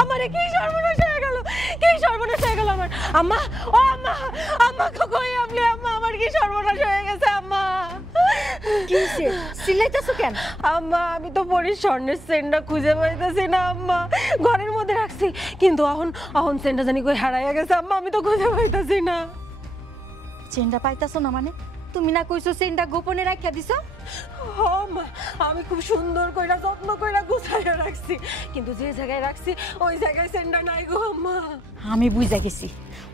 আমারে কি সর্বনাশ হয়ে গেল, কি সর্বনাশ হয়ে গেল আমার। আম্মা, ও আম্মা, আম্মা কই আপনি? আম্মা আমার কি সর্বনাশ হয়ে গেছে আম্মা। কি হইছে? চিল্লাইতাছো কেন? আম্মা আমি তো পরি স্বর্ণের চেনটা খুঁজে পাইতেছি না আম্মা, ঘরের মধ্যে রাখছি কিন্তু এখন চেনটা জানি কই হারাইয়া গেছে আম্মা, আমি তো খুঁজে পাইতেছি না। চেনটা পাইতাছো না মানে? তুমি না কইছো চেনটা গোপনে রাখিয়া দিছো? হ্যাঁ মা, আমি খুব সুন্দর কইরা যত্ন কইরা গুছাইয়া রাখছি, কিন্তু যে জায়গায় রাখছি ওই জায়গায় চেনটা নাই গো আম্মা। আমি বুঝা গেছি,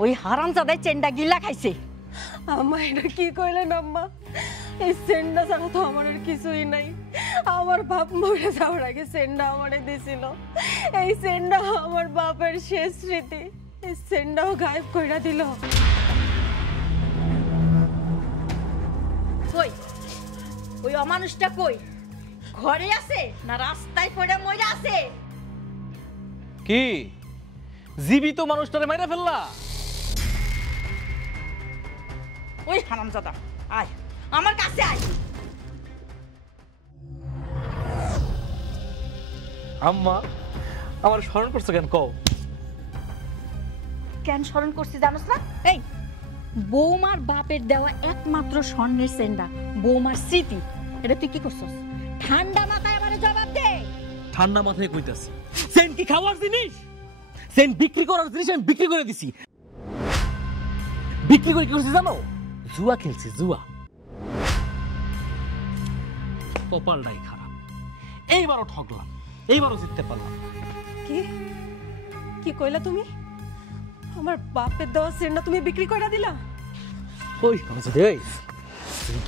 ওই হারামজাদাই চেনটা গিলা খাইছে। আম্মা এটা কি কইলেন আম্মা? এই চেনটা ছাড়া তো আমার আর কিছুই নাই। আমার বাপ মরে যাওয়ার আগে চেনটা আমারে দিছিল। এই চেনটা আমার বাপের শেষ স্মৃতি, এই চেনটাও গায়েব কইরা দিল। কই ওই অমানুষটা কই? ঘরে আছে না রাস্তায় পড়ে মরে আছে? কি জীবিত মানুষটারে মাইরা ফেললা? ওই হারামজাদা আয় আমার কাছে আয়। আম্মা আমার স্মরণ করছো কেন কও? কেন স্মরণ করছি জানোস না? এই বৌমার বাপের দেওয়া একমাত্র স্বর্ণের চেনটা, বৌমার স্মৃতি, এটা তুই কি করছস? ঠান্ডা মাথায় আমারে জবাব দে। ঠান্ডা মাথায় কইতাছি, চেন কি খাওয়ার জিনিস? চেন বিক্রি করার জিনিস আমি বিক্রি করে দিছি। বিক্রি করে কি করছি জানো? জুয়া খেলছি, জুয়া। কপালটাই খারাপ, এইবারও ঠকলাম, এইবারও জিততে পারলাম। কি কি কইলা তুমি? আমার বাপের দেওয়া চেনটা তুমি বিক্রি কইরা দিলা? ওই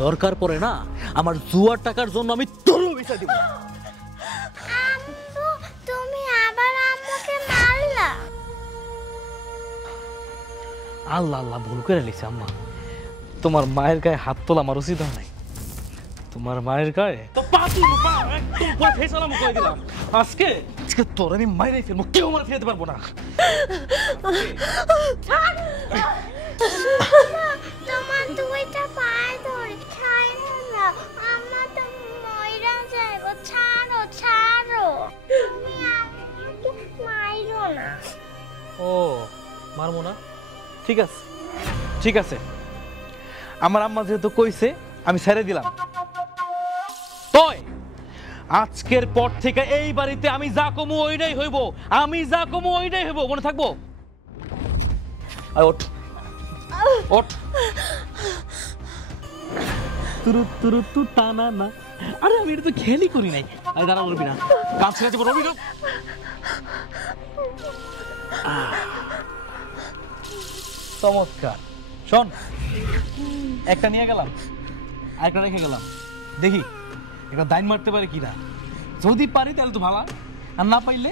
দরকার পড়ে না আমার জুয়ার টাকার জন্য আমি তোরও বিচার দিব। আম্মু তুমি আবার আম্মুকে মারলা? আল্লাহ আল্লাহ ভুল করে লিখছে আম্মা, তোমার মায়ের গায়ে হাত তোলা আমার উচিত হয় নাই। তোমার মায়ের গায়ে তো দিলাম। আজকে আজকে তোর আমি মাইরে ফেলবো, কেউ আমার ফিরতে পারবো না। তোমার দুইটা পায়ে ধরে ছাড়ো না, আম্মা তো মইরা যাইবো, ছাড়ো ছাড়ো, তুমি আমাকে মাইরো না। ও মারবো না? ঠিক আছে ঠিক আছে, আমার আম্মা যেহেতু কইছে আমি ছেড়ে দিলাম। আজকের পর থেকে এই বাড়িতে আমি যা কমু ওইটাই হইব, আমি যা কমু ওইটাই হইব, মনে থাকবো? ওঠ ওঠ। তুরু তুরু তু টানা না, আরে আমি এটা তো খেয়ালই করি নাই। আরে দাঁড়া রবি না, কাজ ছেড়ে যাবো রবি। চমৎকার, শোন একটা নিয়ে গেলাম, আরেকটা রেখে গেলাম, দেখি এটা দাইন মারতে পারে কিনা। যদি পারি তাহলে তো ভালো, আর না পাইলে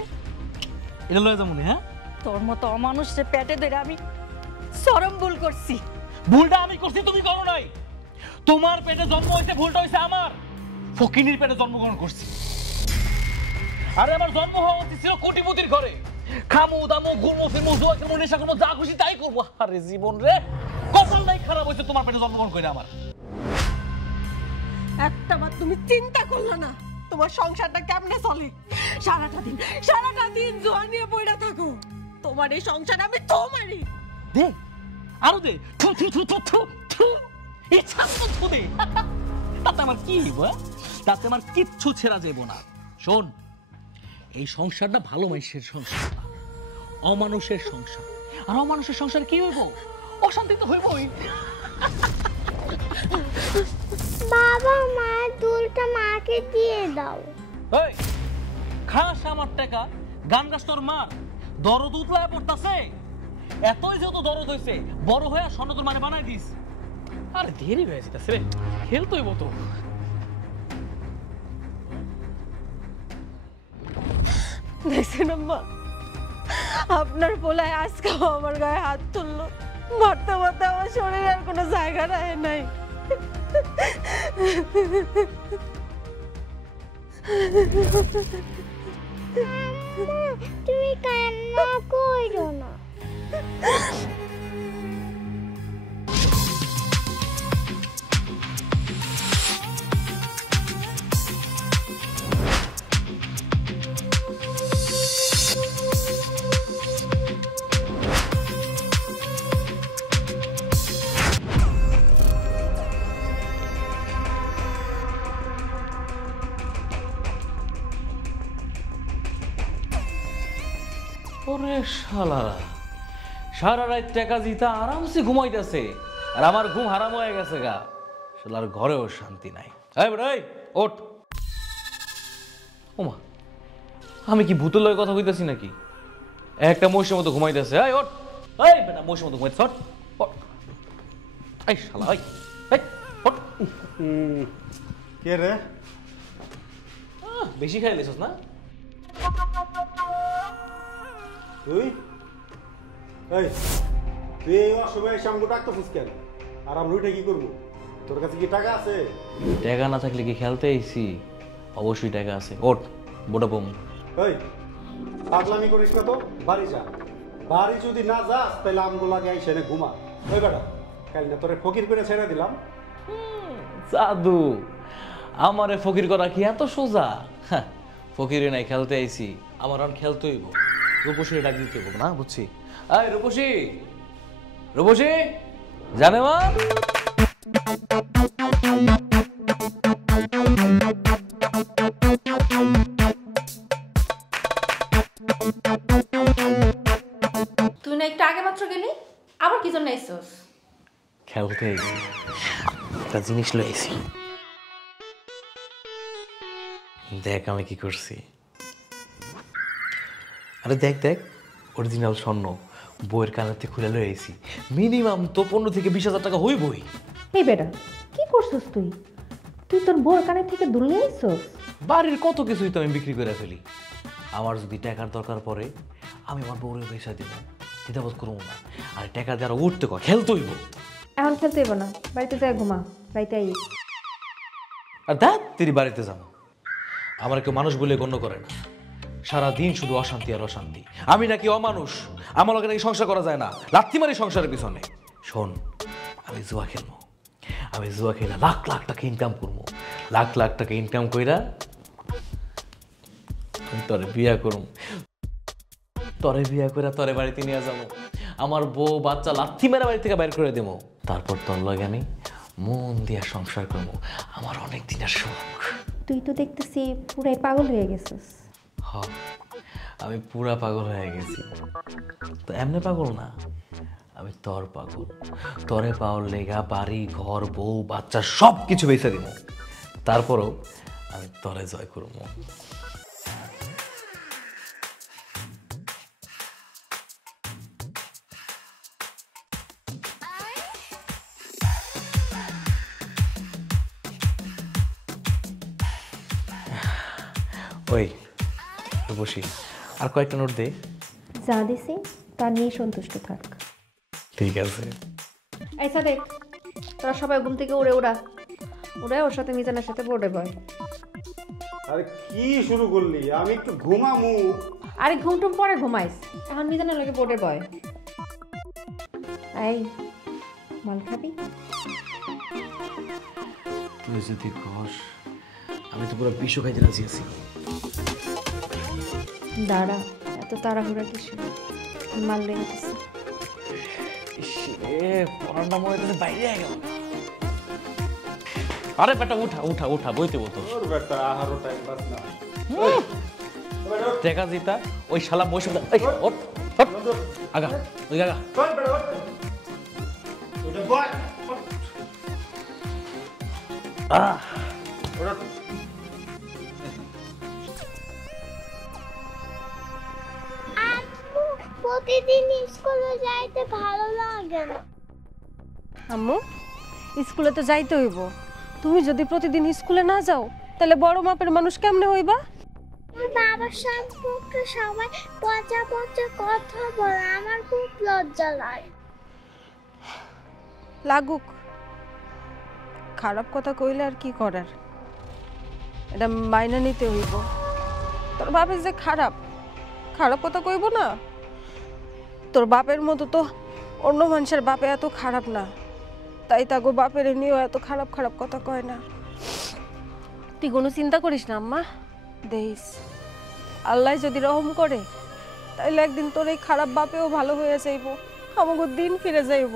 এটা লয়ে যাবো। হ্যাঁ তোর মতো অমানুষের পেটে ধরে আমি চরম ভুল করছি। ভুলটা আমি করছি, তুমি করো নাই। তোমার পেটে জন্ম হয়েছে, ভুলটা হয়েছে আমার। ফকিনীর পেটে জন্মগ্রহণ করছি। আরে আমার জন্ম হওয়া উচিত ছিল কোটিপতির ঘরে, খামু দামু ঘুরমু ফিরমু জুয়া খেলমু নেশা করবো, যা খুশি তাই করবো। আরে জীবন রে কপালটাই খারাপ হয়েছে তোমার পেটে জন্মগ্রহণ করে আমার। একটা বার তুমি চিন্তা করলা না তোমার সংসারটা কেমনে চলে? সারাটা দিন জোয়া নিয়ে পড়া থাকো। তোমার এই সংসার আমি তো মারি। দে আরো দে, থু থু থু থু থু থু, ইচ্ছা তো থু দে। তাতে আমার কি হইব? তাতে আমার কিচ্ছু ছেড়া যাইব না। শোন, এই সংসারটা ভালো মানুষের সংসার না, অমানুষের সংসার। আর অমানুষের সংসারে কি হইব? অশান্তি তো হইবই। বাবা মায়ের দুলটা মাকে দিয়ে দাও। এই খাস আমার টাকা, গান গাছ তোর মা দরদ উতলায় পড়তাছে। এতই যেহেতু দরদ হইছে, বড় হয়ে স্বর্ণ তোর মানে বানাই দিস। আরে দেরি হয়ে যেতেছে রে, খেলতেই মতো। দেখছেন আম্মা, আপনার পোলায় আজকেও আমার গায়ে হাত তুললো। মারতে মারতে আমার শরীরে আর কোনো জায়গা রাখে নাই। তুমি কান্না করো না। ওরে শালারা, সারা রাত টাকা জিতা আরামসে ঘুমাইতেছে, আর আমার ঘুম হারাম হয়ে গেছে গা। শালার ঘরেও শান্তি নাই। এই বেটা, এই ওঠ। ওমা, আমি কি ভূতের লগে কথা কইতাছি নাকি? একটা মহিষের মতো ঘুমাইতেছে। এই ওঠ, এই বেটা মহিষের মতো ঘুমাইতেছে, ওঠ ওঠ। এই শালা, এই এই ওঠ। কে রে? বেশি খাই লিছস না? তুই এই তুই এই অসময়ে এসে আমাকে ডাকতেছিস কেন? আর আমরা ওইটা কি করবো? তোর কাছে কি টাকা আছে? টাকা না থাকলে কি খেলতে আইছি? অবশ্যই টাকা আছে। ওঠ, বোটা বম। এই পাগলামি করিস না তো, বাড়ি যা। বাড়ি যদি না যাস তাহলে আমগো লাগে আইসে এনে ঘুমা। ওই বেটা, কাল না তোরে ফকির করে ছেড়ে দিলাম। জাদু, আমারে ফকির করা কি এত সোজা? ফকিরে নাই, খেলতে আইছি। আমার আর খেলতে হইব, রূপসী ডাক দিতে হইব না, বুঝছি? এই রূপসী, রূপসী জানে মা? তুই না একটু আগে মাত্র গেলি, আবার কি জন্য আইছস? খেলতে আইছি, একটা জিনিস লই আইছি। দেখ আমি কি করছি। আরে দেখ দেখ, অরিজিনাল স্বর্ণ বইয়ের কানাতে খুলে লই আইছি। মিনিমাম তো 15 থেকে 20,000 টাকা হইবই। এই বেটা, কি করছস তুই? তুই তোর বউর কানের থেকে দুল নিয়ে আইছস? বাড়ির কত কিছুই তো আমি বিক্রি করে ফেলি। আমার যদি টাকার দরকার পড়ে, আমি আমার বউরে পয়সা দিব, দ্বিধাবোধ করবো না। আর টাকা দ্বারা উঠতে কয়, খেলতে হইব। এখন খেলতে হইব না, বাড়িতে যাই ঘুমা, বাড়িতে আই। আর দেখ তুই বাড়িতে যাবো, আমার কেউ মানুষ বলে গণ্য করে না। সারাদিন শুধু অশান্তি আর অশান্তি। আমি নাকি অমানুষ? আমার লোকে নাকি সংসার করা যায় না? লাত্তি মারি সংসারের পিছনে। শোন, আমি জুয়া খেলবো। আমি জুয়া খেলে লাখ লাখ টাকা ইনকাম করবো। লাখ লাখ টাকা ইনকাম কইরা আমি তোরে বিয়া করব। তোরে বিয়া করে তোরে বাড়িতে নিয়ে যাবো। আমার বউ বাচ্চা লাথি মেরে বাড়ি থেকে বাইর করে দেবো। তারপর তোর লগে আমি মন দিয়া সংসার করবো। আমার অনেক দিনের শখ। তুই তো দেখতেছি পুরাই পাগল হয়ে গেছিস। হ্যাঁ, আমি পুরা পাগল হয়ে গেছি। তো এমনি পাগল না, আমি তোর পাগল। তোরে পাওয়ার লেগা বাড়ি ঘর বউ বাচ্চা সব কিছু বেঁচে দিব। তারপরও আমি তোরে জয় করবো। ওই বসি, আর কয়েকটা নোট দে। যা দিছি তার নিয়ে সন্তুষ্ট থাক। ঠিক আছে। এই সাদেক, তোরা সবাই ঘুম থেকে উড়ে ওরা ওর সাথে মিজানের সাথে বোর্ডে বয়। আরে কি শুরু করলি? আমি একটু ঘুমামু। আরে ঘুমটুম পরে ঘুমাইস, এখন মিজানের লাগে বোর্ডে বয়। এই মাল খাবি? তুই যদি কস, আমি তো পুরো বিশ্ব খাইতে রাজি আছি। দাঁড়া, এত তাড়াহুড়া কিছু মাল লেগেছে। পড়াটা মনে হচ্ছে বাইরে গেল। আরে বেটা উঠা উঠা উঠা, বইতে বলতো। তোর বেটা আহারও টাইম পাস না। টাকা জিতা ওই শালা বসে আগা, ওই আগা। ওই বেটা ওটা বয়। প্রতিদিন স্কুলে যাইতে ভালো লাগে না। আম্মু, স্কুলে তো যাইতে হইব। তুমি যদি প্রতিদিন স্কুলে না যাও, তাহলে বড় মাপের মানুষ কেমনে হইবা? আমার বাবার সম্পর্কে সবাই পচা পচা কথা বলে, আমার খুব লজ্জা লাগে। লাগুক, খারাপ কথা কইলে আর কি করার, এটা মাইনা নিতে হইব। তোর বাপের যে খারাপ খারাপ কথা কইব না। তোর বাপের মতো তো অন্য মানুষের বাপে এত খারাপ না, তাই তাগো বাপের নিয়েও এত খারাপ খারাপ কথা কয় না। তুই কোনো চিন্তা করিস না আম্মা, দেখিস আল্লাহ যদি রহম করে, তাইলে একদিন তোর এই খারাপ বাপেও ভালো হয়ে যাইব, আমাকে দিন ফিরে যাইব।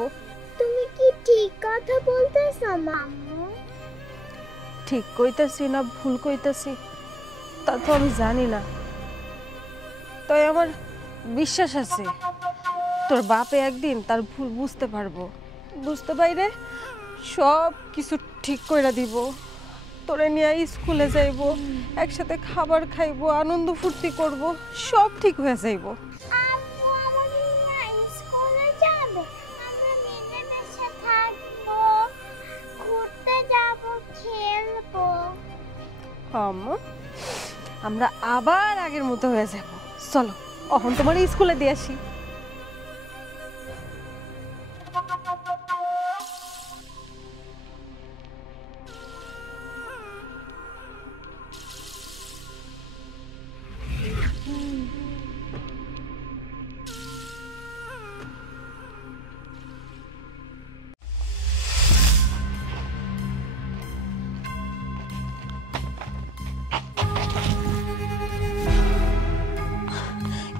তুমি কি ঠিক কথা বলতেছ মাম্মু? ঠিক কইতাছি না ভুল কইতাছি তা তো আমি জানি না, তাই আমার বিশ্বাস আছে তোর বাপে একদিন তার ভুল বুঝতে পারবো, বুঝতে পাইরে সব কিছু ঠিক করে দিব। তোরে নিয়ে স্কুলে যাইবো, একসাথে খাবার খাইবো, আনন্দ ফুর্তি করব, সব ঠিক হয়ে যাইবো। আম্মু আমাকে নিয়ে স্কুলে যাবে, আমরা মিলেমিশে থাকবো, ঘুরতে যাব, খেলবো। আম্মা আমরা আবার আগের মতো হয়ে যাব। চলো এখন তোমার স্কুলে দিয়ে আসি।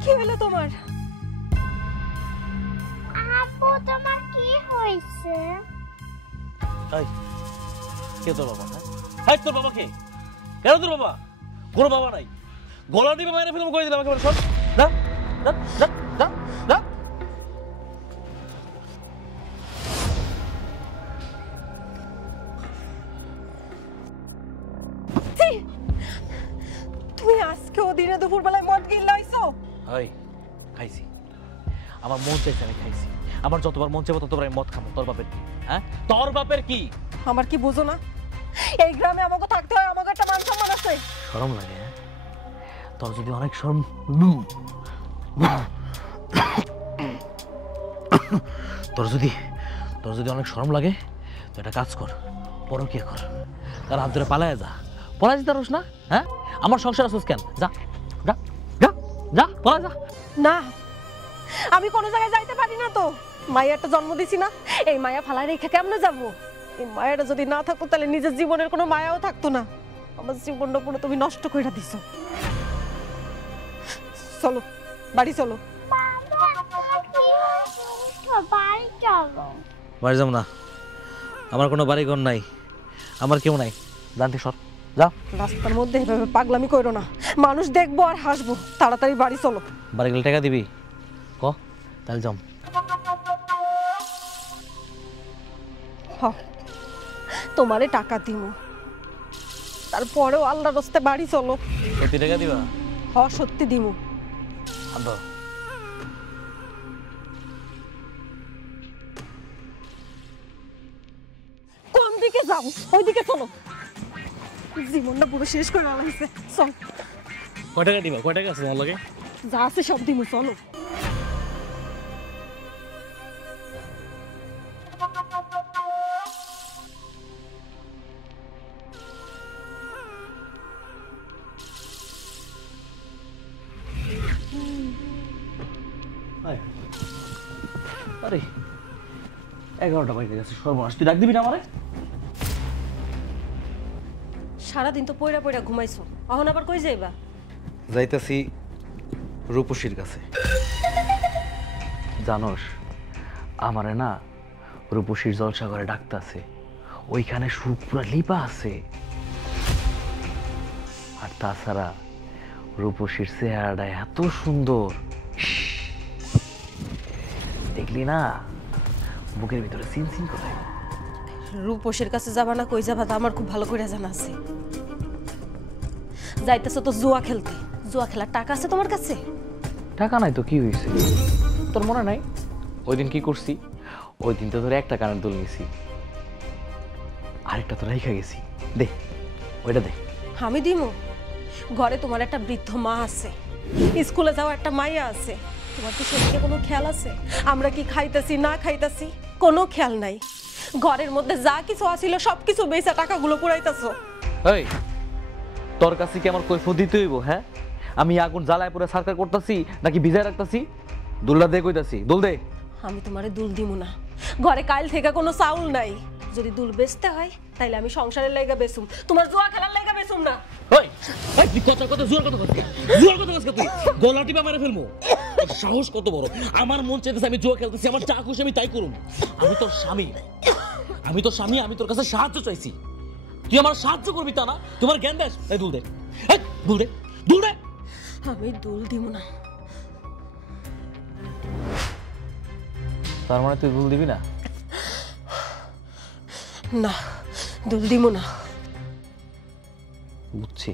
কি হলো তোমার? আপু তোমার কি হয়েছে? এই কে তোর বাবা? হ্যাঁ তোর বাবা কে? কেন তোর বাবা? কোনো বাবা নাই। গলা টিপে মেরে ফেলবো করে দিলাম একেবারে। সব যা যা যা যা যা। তুমি আজকে ও দিনে দুপুর বেলায় মদ গিল্লা হইছো? এই খাইছি, আমার মন চাইছে আমি খাইছি। আমার যতবার মন চাইবো ততবার আমি মদ খাবো। তোর বাপের কি? হ্যাঁ তোর বাপের কি? আমার কি বুঝো না? এই গ্রামে আমাকে থাকতে হয়, আমাকে একটা মান সম্মান আছে। শরম লাগে? তোর যদি অনেক শরম, তোর যদি অনেক শরম লাগে তো একটা কাজ কর, পরকিয়া কর, তার হাত ধরে পালায় যা। পলাই যেতে পারোস না? হ্যাঁ আমার সংসার আসোস কেন? যা যা যা যা পলাই যা। না আমি কোনো জায়গায় যাইতে পারি না। তো মায়াটা জন্ম দিছি না, এই মায়া ফালাই রেখে কেমনে যাবো? এই মায়াটা যদি না থাকতো তাহলে নিজের জীবনের কোনো মায়াও থাকতো না। আমার জীবনটা পুরো তুমি নষ্ট করে দিছো। চলো বাড়ি চলো। বাড়ি চলো। বাড়ি যাবো না, আমার কোনো বাড়ি ঘর নাই, আমার কেউ নাই। জানতে সর যা। রাস্তার মধ্যে এভাবে পাগলামি করো না, মানুষ দেখবো আর হাসবো। তাড়াতাড়ি বাড়ি চলো। বাড়ি গেলে টাকা দিবি? ক তাহলে যাম। তোমারে টাকা দিব, তারপরেও আল্লাহর রাস্তায় বাড়ি চলো। সত্যি টাকা দিবা? সত্যি দিব। আব্বা কোন দিকে যাও? ওইদিকে চলো। জীবনটা পুরো শেষ করে আলাইছে। চল। কয় টাকা দিবা? কয় টাকা আছে তোমার লগে? যা আছে সব দিব, চলো। আরে 11টা বাজে গেছে, সর্বনাশ। তুই ডাক দিবি না আমারে? সারাদিন তো পয়রা পয়রা ঘুমাইছো, এখন আবার কই যাইবা? যাইতাছি রূপসীর কাছে। জানোস আমারে না রূপসীর জলসাগরে ডাকতাছে। ওইখানে সুখ পুরা লিপা আছে। আর তাছাড়া রূপসীর চেহারাটা এত সুন্দর, দেখলি না বুকের ভিতরে সিনসিন করে। রূপসের কাছে যাবা না কই যাবা তা আমার খুব ভালো করে জানা আছে। যাইতেছো তো জুয়া খেলতে। জুয়া খেলার টাকা আছে তোমার কাছে? টাকা নাই তো কি হয়েছে? তোর মনে নাই ওই দিন কি করছি? ওই দিন তো ধরে একটা কানের দুল নিছি, আরেকটা তো রাইখা গেছি। দে ওইটা দে। আমি দিমু? ঘরে তোমার একটা বৃদ্ধ মা আছে, স্কুলে যাওয়া একটা মাইয়া আছে। তোমার কি সেদিকে কোনো খেয়াল আছে? আমরা কি খাইতেছি না খাইতেছি কোনো খেয়াল নাই। ঘরের মধ্যে যা কিছু আছিল সবকিছু বেচা টাকাগুলো পুরাইতেছো। এই তোর কাছে কি আমার কৈফিয়ত দিতে হইব? হ্যাঁ আমি আগুন জ্বালায় পুরো সরকার করতেছি নাকি ভিজায় রাখতেছি? দুলটা দে কইতাছি, দুল দে। আমি তোমারে দুল দিমু না। ঘরে কাল থেকে কোনো চাউল নাই। যদি দুল বেচতে হয় তাইলে আমি সংসারের লাইগা বেচুম, তোমার জুয়া খেলার লাইগা বেচুম না। ওই ওই তুই কথা জোর কথা কইছিস, জোর কথা কইছিস তুই। গলা টিপে মেরে ফেলবো। তোর সাহস কত বড়? আমার মন চাইতেছে আমি জুয়া খেলতেছি, আমার যা খুশি আমি তাই করুম। আমি তোর স্বামী, আমি তোর কাছে সাহায্য চাইছি। তুই আমার সাহায্য করবি তা না? তোমার জ্ঞান দেশ। এই দুল দে, এই দুল দে, দুল দে। আমি দুল দিমু না। তার মানে তুই দুল দিবি না? না, দুল দিব না। বুঝছি,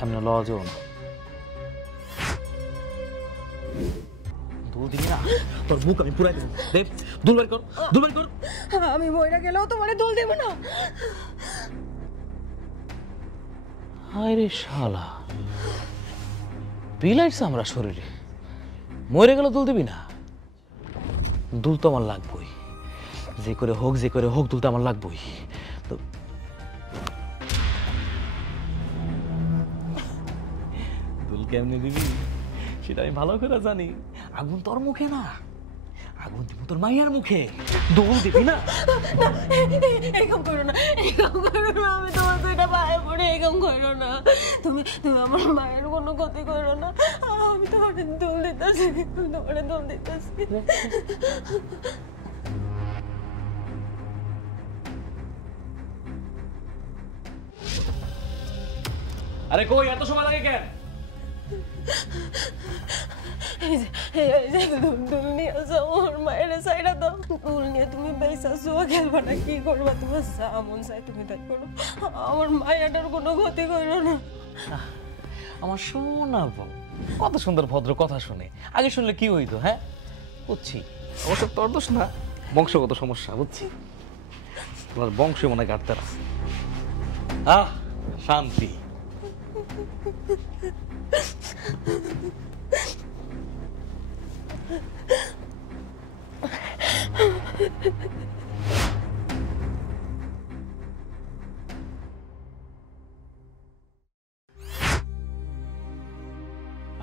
এমনি লওয়া যাও না। দুল দিবি না? তোর মুখ আমি পুরাই দেব। দেব, দুল বের কর, দুল বের কর। আমি মইরা গেলেও তোমার দুল দিব না। হায় রে শালা, বিলাইছে আমরা শরীরে, মরে গেল দুল দিবি না? দুল তো আমার লাগবই, যে করে হোক দুল তো আমার লাগবই। তো দুল কেমনে দিবি সেটা আমি ভালো করে জানি। আগুন তোর মুখে না, আগুন দিব তোর মাইয়ার মুখে। দুল দিবি না? এরকম করো না, এরকম করো না। আমি তোমার দুইটা পায়ে পড়ে, এরকম করো না। তুমি আমার মায়ের কোনো ক্ষতি করো না। আমি তোমার দুল দিতেছি, তোমার দুল দিতেছি। আরে কই, এত সময় লাগে কেন? দুল নিয়ে আসো, ওর মায়ের সাইডা দাও। দুল নিয়ে তুমি বেসা জুয়া খেলবা না, কি করবা? তোমার যা মন চাই তুমি তাই করো। আমার মায়েরটার কোনো ক্ষতি করো না। আমার সোনা বউ কত সুন্দর ভদ্র কথা শুনে, আগে শুনলে কি হইতো? হ্যাঁ বুঝছি, অবশ্য তোর দোষ না, বংশগত সমস্যা। বুঝছি, তোমার বংশ মনে কাটতে না। শান্তি।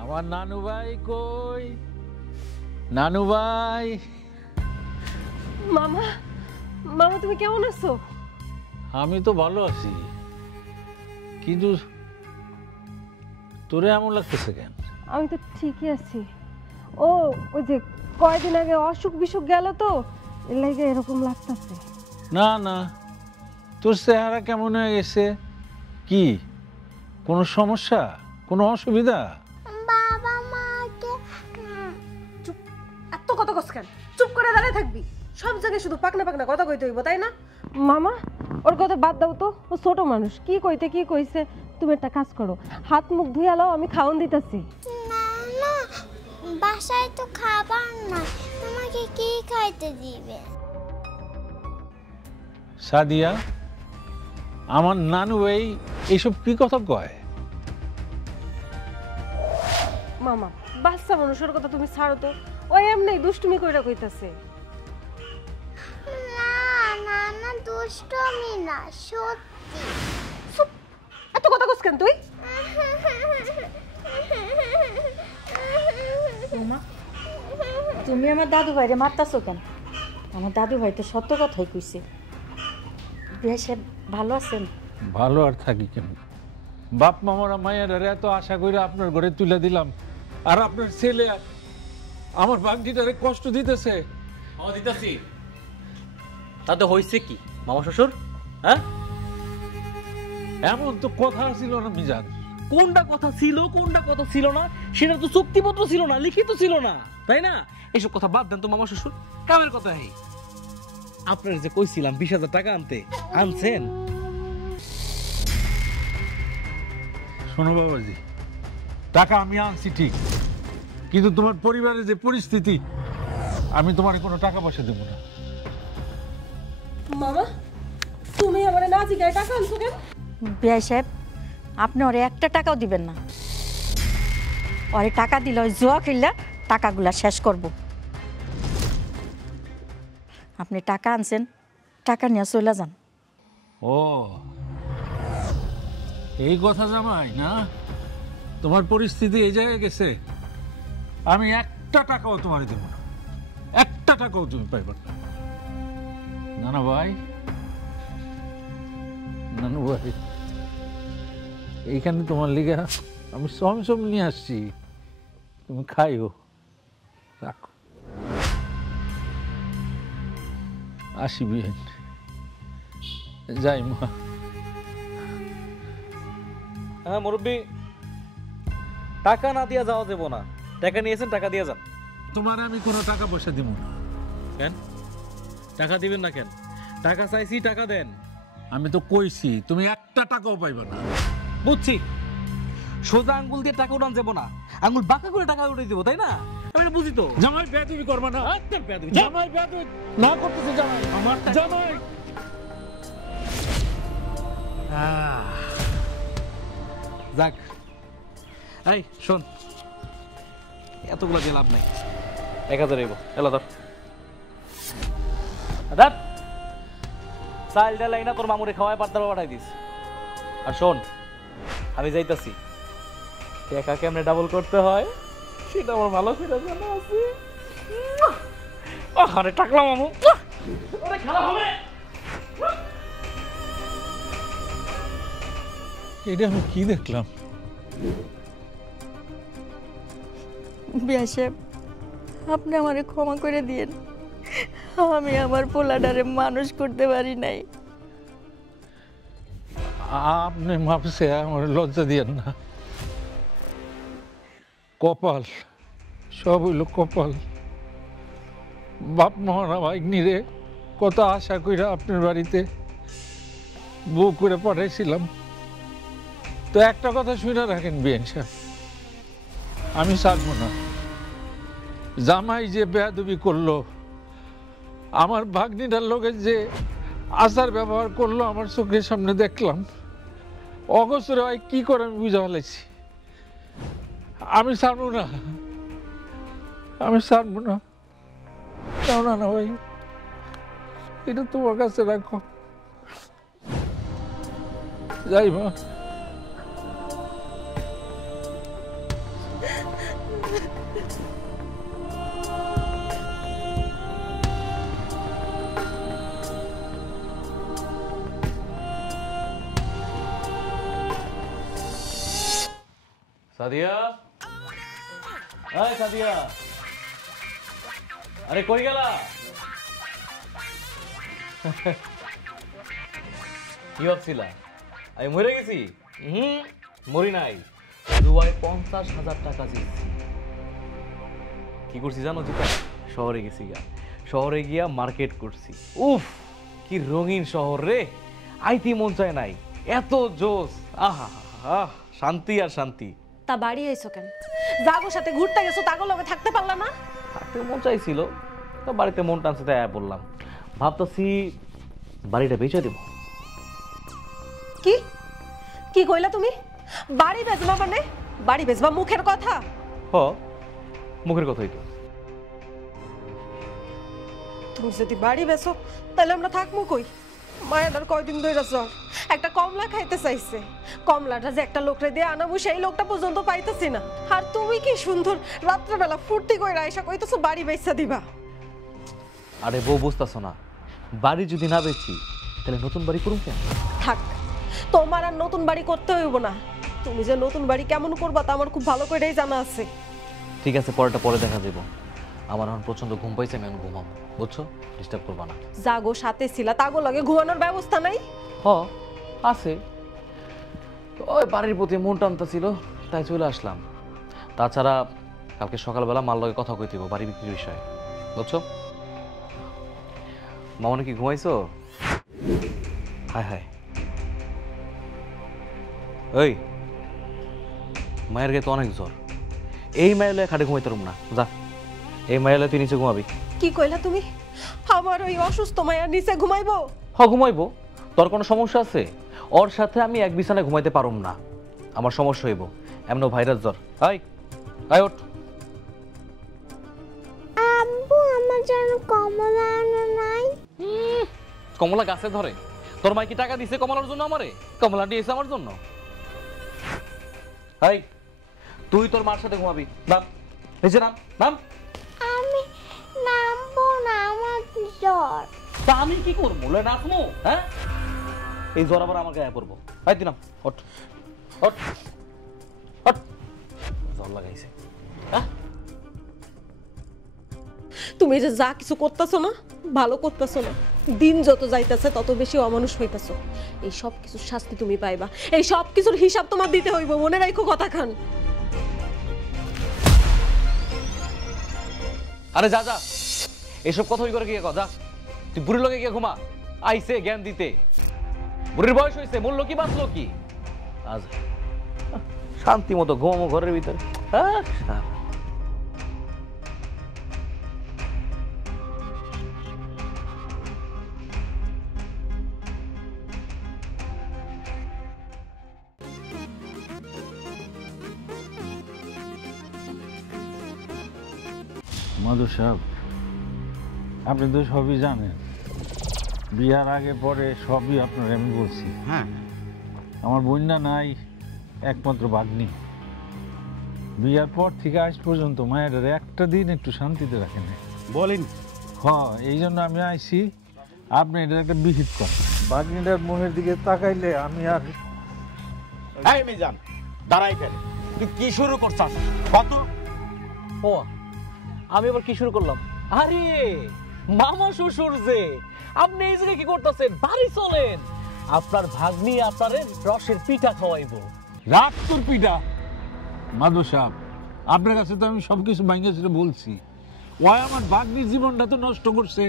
আমার নানু ভাই কই? নানু ভাই। মামা, মামা তুমি কেমন আছো? আমি তো ভালো আছি, কিন্তু তোরে এমন লাগতেছে কেন? আমি তো ঠিকই আছি। ও ওই যে কয়দিন আগে অসুখ বিসুখ গেল তো, এর লাগে এরকম লাগতেছে। না না, তোর চেহারা কেমন হয়ে গেছে? কি কোনো সমস্যা, কোনো অসুবিধা? বাবা মাকে চুপ, এত কথা কস কেন? চুপ করে দাঁড়িয়ে থাকবি। সব জায়গায় শুধু পাকনা পাকনা কথা কইতে হইব, তাই না? মামা, ওর কথা বাদ দাও তো, ও ছোট মানুষ, কি কইতে কি কইছে। তুমি একটা কাজ করো, হাত মুখ ধুয়ে আলো, আমি খাওন দিতেছি। না না, বাসায় তো খাবার না, তোমাকে কি খাইতে দিবে? সাদিয়া, আমার নানু ভাই এইসব কি কথা কয়? মামা, বাচ্চা মানুষের কথা তুমি ছাড়ো তো, ওই এমনি দুষ্টুমি কইরা কইতাছে। না না না, দুষ্টমি না, সত্যি। চুপ, এত কথা কস কেন তুই? বৌমা, তুমি আমার দাদু ভাইরে মারতাছো কেন? আমার দাদু ভাই তো সত্য কথাই কইছে। বিয়া সাহেব ভালো আছেন? ভালো আর থাকি কেন? বাপ মামারা মায়ের এত আশা করে আপনার ঘরে তুলে দিলাম, আর আপনার ছেলে আমার বাগদিটারে কষ্ট দিতেছে। দিতেছি, তাতে হয়েছে কি মামা শ্বশুর? হ্যাঁ, এমন তো কথা ছিল না মিজান। কোনটা কথা ছিল কোনটা কথা ছিল না সেটা তো চুক্তিপত্র ছিল না, লিখিত ছিল না, তাই না? এসব কথা বাদ দেন তো মামা শ্বশুর, কামের কথা। আপনার যে কইছিলাম 20,000 টাকা আনতে, আনছেন? শোনো বাবাজি, টাকা আমি আনছি ঠিক, কিন্তু তোমার পরিবারের যে পরিস্থিতি, আমি তোমার কোনো টাকা পয়সা দেবো না। মামা, তুমি আমারে না জিগায় টাকা আনছো কেন? বিয়া সাহেব, আপনি ওরে একটা টাকাও দিবেন না। ওরে টাকা দিলে ওই জুয়া খেললে টাকাগুলা শেষ করব। আপনি টাকা আনছেন, টাকা নিয়ে চলে যান। ও, এই কথা জামাই না? তোমার পরিস্থিতি এই জায়গায় গেছে, আমি একটা টাকাও তোমার দেবো না, একটা টাকাও তুমি পাইবে না। নানা ভাই, নানু ভাই, এইখানে তোমার লিগে আমি সমসম নিয়ে আসছি, তুমি খাইও, রাখো। আসি বিহেন, যাই মা। হ্যাঁ মুরব্বী, টাকা না দিয়া যাওয়া দেবো না। টাকা নিয়েছেন, টাকা দিয়ে যান। তোমার আমি কোনো টাকা পয়সা দিব না। কেন টাকা দিবেন না কেন? টাকা চাইছি, টাকা দেন। আমি তো কইছি তুমি একটা টাকাও পাইবে না। বুঝছি, সোজা আঙ্গুল দিয়ে টাকা উঠান যাবো না, আঙ্গুল বাঁকা করে টাকা উঠে দেবো, তাই না? আমি এটা বুঝি তো। জামাই বেয়াদবি করবা না। জামাই বেয়াদবি না করতেছে জামাই। আমার জামাই যাক, এই শোন, এতগুলো দিয়ে লাভ নাই, 1000 হইব। এলো ধর ধর, চাল ডাল না তোর মামুরে খাওয়ায় পাত্তা পাঠাই দিস। আর শোন, আমি যাইতাছি, টাকা কেমনে ডাবল করতে হয় সেটা আমার ভালো করে জানা আছে। আরে টাকলা মামু, আরে খেলা হবে। এটা আমি কি দেখলাম? বিয়া সাহেব, আপনি আমারে ক্ষমা করে দিয়েন, আমি আমার পোলাডারে মানুষ করতে পারি নাই। আপনি মাপসে আমার লজ্জা দিয়েন না। কপাল, সব হইল কপাল। বাপ মহানা ভাগ্নি রে কত আশা কইরা আপনার বাড়িতে বউ করে পাঠাইছিলাম। তো একটা কথা শুনে রাখেন বিয়ান সাহেব, আমি ছাড়বো না। জামাই যে বেয়াদবি করলো, আমার ভাগ্নিটার লোকের যে আচার ব্যবহার করলো, আমার চোখের সামনে দেখলাম। অগোচরে ভাই কি করে আমি বুঝা ফেলেছি। আমি ছাড়বো না, আমি ছাড়বো না। যাও না ভাই, এটা তোমার কাছে রাখো। যাই মা। সাদিয়া, এই সাদিয়া, আরে কই গেলা? কি ভাবছিলা আমি মরে গেছি? মরি নাই, দুয়ায় 50,000 টাকা দিচ্ছি। কি করছি জানো চিতা? শহরে গেছি গা, শহরে গিয়া মার্কেট করছি। উফ, কি রঙিন শহর রে, আইতি মন চায় নাই, এত জোস। আহা আহ, শান্তি আর শান্তি। তা বাড়ি আইছো কেন? জাগোর সাথে ঘুরতে গেছো, তাগো লগে থাকতে পারলা না? থাকতে মন চাইছিল, তো বাড়িতে মন টানছে তাই বললাম। ভাবতেছি বাড়িটা বেচে দেব। কি কি কইলা তুমি? বাড়ি বেচবা মানে? বাড়ি বেচবা মুখের কথা? হ, মুখের কথাই তো। তুমি যদি বাড়ি বেচো তাহলে আমরা থাকবো কই? মায়ের কয়দিন ধরে জ্বর, একটা কমলা খাইতে চাইছে, কমলাটা যে একটা লোকরে দিয়ে আনাবো সেই লোকটা পর্যন্ত পাইতেছি না। আর তুমি কি সুন্দর রাত্রেবেলা ফুর্তি কইরা আইসা কইতেছো বাড়ি বেচা দিবা। আরে বউ, বুঝতেছো না, বাড়ি যদি না বেচি তাহলে নতুন বাড়ি করুন কেন? থাক, তোমার আর নতুন বাড়ি করতে হইব না। তুমি যে নতুন বাড়ি কেমন করবা তা আমার খুব ভালো করেই জানা আছে। ঠিক আছে, পরেরটা পরে দেখা যাবো। আমার এখন প্রচন্ড ঘুম পাইছে, আমি এখন ঘুমাবো, বুঝছো? ডিস্টার্ব করবা না। জাগো সাথে ছিলা, তাগো লগে ঘুমানোর ব্যবস্থা নাই? হ আছে, ওই বাড়ির প্রতি মন টানতা ছিল তাই চলে আসলাম। তাছাড়া কালকে সকালবেলা মাল লগে কথা কইতে বাড়ি বিক্রির বিষয়ে, বুঝছো? মামনে কি ঘুমাইছো? হায় হায়, ওই মায়ের গায়ে তো অনেক জ্বর, এই মাইলে খাটে ঘুমাইতে পারব না। যা, এই মাইলে তুই নিচে ঘুমাবি। কি কইলা তুমি? আমার ওই অসুস্থ মায়া নিচে ঘুমাইবো? হ, ঘুমাইবো। তোর কোনো সমস্যা আছে? ওর সাথে আমি এক বিছানায় ঘুমাইতে পারুম না, আমার সমস্যা হইব। এমন ভাইরাস জ্বর। আয় আয়, ওঠ। আব্বু, আমার জন্য কমলা আনো নাই? কমলা গাছে ধরে? তোর মাই কি টাকা দিছে কমলার জন্য? আমারে কমলা দিয়েছে আমার জন্য। হাই, তুই তোর মার সাথে ঘুমাবি। নাম, নিচে নাম, নাম। আমি নামবো না, আমার জ্বর। তা আমি কি করবো? নাচবো? হ্যাঁ, এই জ্বর আবার আমার গায়ে পড়বো। হাই, তুই নাম, ওঠ ওঠ ওঠ। জ্বর লাগাইছে। তুমি যে যা কিছু করতেছো না, ভালো করতেছো না। দিন যত যাইতেছে তত বেশি অমানুষ হইতেছো। এই সব কিছুর শাস্তি তুমি পাইবা, এই সব কিছুর হিসাব তোমার দিতে হইব, মনে রাখো কথা খান। আরে যা যা, এসব কথা ওই করে গিয়ে কথা তুই বুড়ির লগে গিয়ে ঘুমা আইছে জ্ঞান দিতে বুড়ির বয়স হয়েছে মূল্য কি বাঁচলো কি আজ শান্তি মতো ঘুমামো ঘরের ভিতরে মাধু সাহেব, আপনি তো সবই জানেন, বিয়ার আগে পরে সবই আপনার আমি বলছি। হ্যাঁ, আমার বোনটা নাই, একমাত্র ভাগ্নি। বিয়ার পর থেকে আজ পর্যন্ত মায়ের একটা দিন একটু শান্তিতে রাখেন বলেন। হ্যাঁ, এই জন্য আমি আইছি, আপনি এটার একটা বিহিত করেন। ভাগ্নিটার মুখের দিকে তাকাইলে আমি আর এই মিজান দাঁড়াই কেন? তুই কি শুরু করছাস? কত ও আমি আবার কি শুরু করলাম? আরে মামা শ্বশুর যে, আপনি এই জায়গায় কি করতেছেন? বাড়ি চলেন, আপনার ভাগ্নি আপনার রসের পিঠা খাওয়াইবো। রাগ তোর পিঠা। মাধু সাহেব, আপনার কাছে তো আমি সবকিছু ভাঙে ছিল বলছি। ওই আমার ভাগ্নির জীবনটা তো নষ্ট করছে,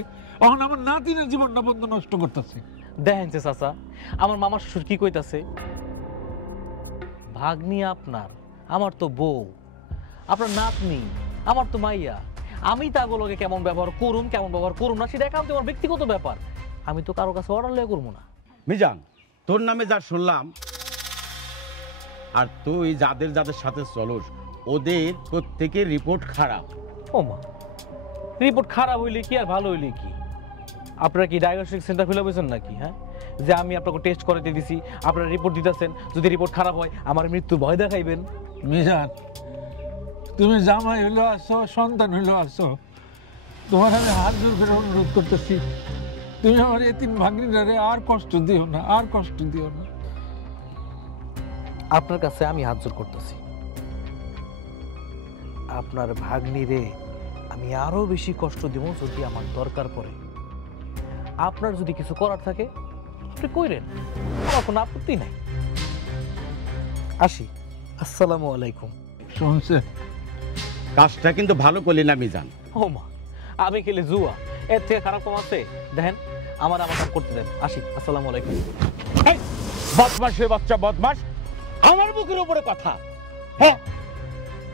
এখন আমার নাতিনের জীবনটা বন্ধ নষ্ট করতেছে। দেখেন চাচা, আমার মামা শ্বশুর কি কইতাছে, ভাগ্নি আপনার, আমার তো বউ, আপনার নাতনি, আমার তো মাইয়া, আমি তাগুলোকে কেমন ব্যবহার করুম কেমন ব্যবহার করুম না সেটা একান্ত আমার ব্যক্তিগত ব্যাপার, আমি তো কারো কাছে অর্ডার লয়ে করবো না। মিজান, তোর নামে যা শুনলাম, আর তুই যাদের যাদের সাথে চলস ওদের প্রত্যেকের রিপোর্ট খারাপ। ও মা, রিপোর্ট খারাপ হইলে কি আর ভালো হইলে কি? আপনারা কি ডায়াগনস্টিক সেন্টার খুলে বসেন নাকি? হ্যাঁ, যে আমি আপনাকে টেস্ট করাতে দিছি, আপনারা রিপোর্ট দিতেছেন, যদি রিপোর্ট খারাপ হয় আমার মৃত্যু ভয় দেখাইবেন। মিজান, তুমি জামাই হইলো আসো, সন্তান হইলো আসো, তোমার আমি হাত জোর করে অনুরোধ করতেছি, তুমি আমার এতিম ভাগ্নিটারে আর কষ্ট দিও না, আর কষ্ট দিও না। আপনার কাছে আমি হাত জোর করতেছি, আপনার ভাগ্নিরে আমি আরো বেশি কষ্ট দিব যদি আমার দরকার পড়ে। আপনার যদি কিছু করার থাকে আপনি কইরেন, আমার কোনো আপত্তি নাই। আসি, আসসালামু আলাইকুম। শুনছে, কাজটা কিন্তু ভালো করলি না মিজান। ও মা, আমি খেলে জুয়া, এর থেকে খারাপ কম আছে? দেখেন, আমার কাম করতে দেন। আসি, আসসালামু আলাইকুম। বদমাস হয়ে বাচ্চা বদমাস, আমার বুকের উপরে কথা। হ্যাঁ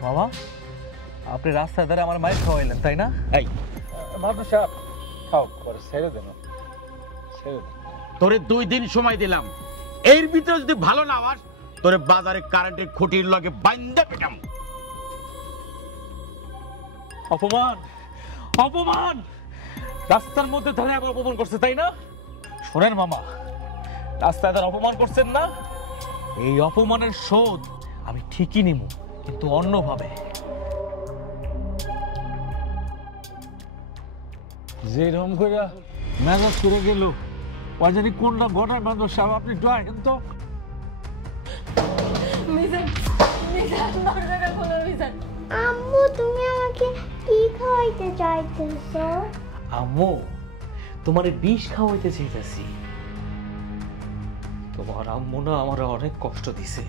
বাবা, আপনি রাস্তায় ধারে আমার মাইক খাওয়াইলেন তাই না? এই মাধু সাহেব, খাও, পরে ছেড়ে দেন, ছেড়ে দেন। তোরে 2 দিন সময় দিলাম, এর ভিতরে যদি ভালো না হস তোরে বাজারে কারেন্টের খুঁটির লগে বাইন্দা পেটাম। অপমান, অপমান, রাস্তার মধ্যে ধরে আবার অপমান করছে তাই না? শোনেন মামা, রাস্তায় ধরে অপমান করছেন না, এই অপমানের শোধ আমি ঠিকই নিব, কিন্তু অন্যভাবে। যেরকম করে মেজাজ করে গেল, ওই জানি কোনটা ঘটায় মানুষ সাহেব, আপনি একটু আসেন তো। মিজান, মিজান, দরজাটা খোলো মিজান। আম্মু, তুমি আমাকে কি খাওয়াইতে চাইতেছো? আম্মু, তোমার বিষ খাওয়াইতে চাইতেছি। তোমার আম্মু না আমার অনেক কষ্ট দিছে,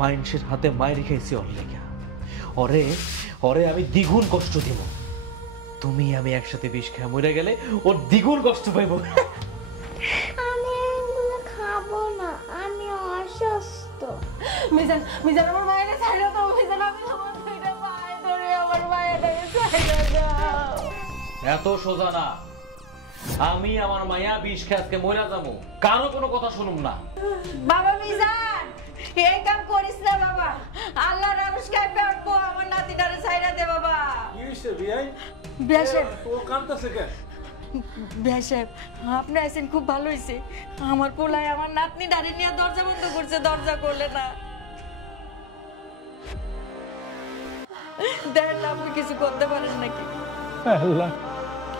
মাইনসের হাতে মায়ের খেয়েছি ওর লেগা। ওরে ওরে আমি দ্বিগুণ কষ্ট দিব। তুমি আমি একসাথে বিষ খেয়ে মরে গেলে ওর দ্বিগুণ কষ্ট পাইব। আমি এগুলো খাবো না, আমি অসুস্থ। মিজান, মিজান, আমার মায়ের ছাইড়া দাও মিজান, আমি তোমার দুইটা পায়ে ধরে আমার মায়েরটাকে ছাইড়া দাও। এত সোজা না, আমি আমার মায়া বিষ খেয়ে আজকে মরে যাবো, কারো কোনো কথা শুনুম না। বাবা মিজান, এই কাম করিস না বাবা, আল্লাহর আনুষ্কায় পেটবো, আমার নাতিটারে ছাইড়া দে বাবা। কি হইছে বিয়াই? বিয়া সাহেব, ও কাঁদতেছে কেন? বিয়া সাহেব, আপনি আইছেন, খুব ভালো হয়েছে। আমার পোলায় আমার নাতনি ডাড়ি নিয়ে দরজা বন্ধ করছে, দরজা করলে না। দেখেন আপনি কিছু করতে পারেন নাকি? আল্লাহ,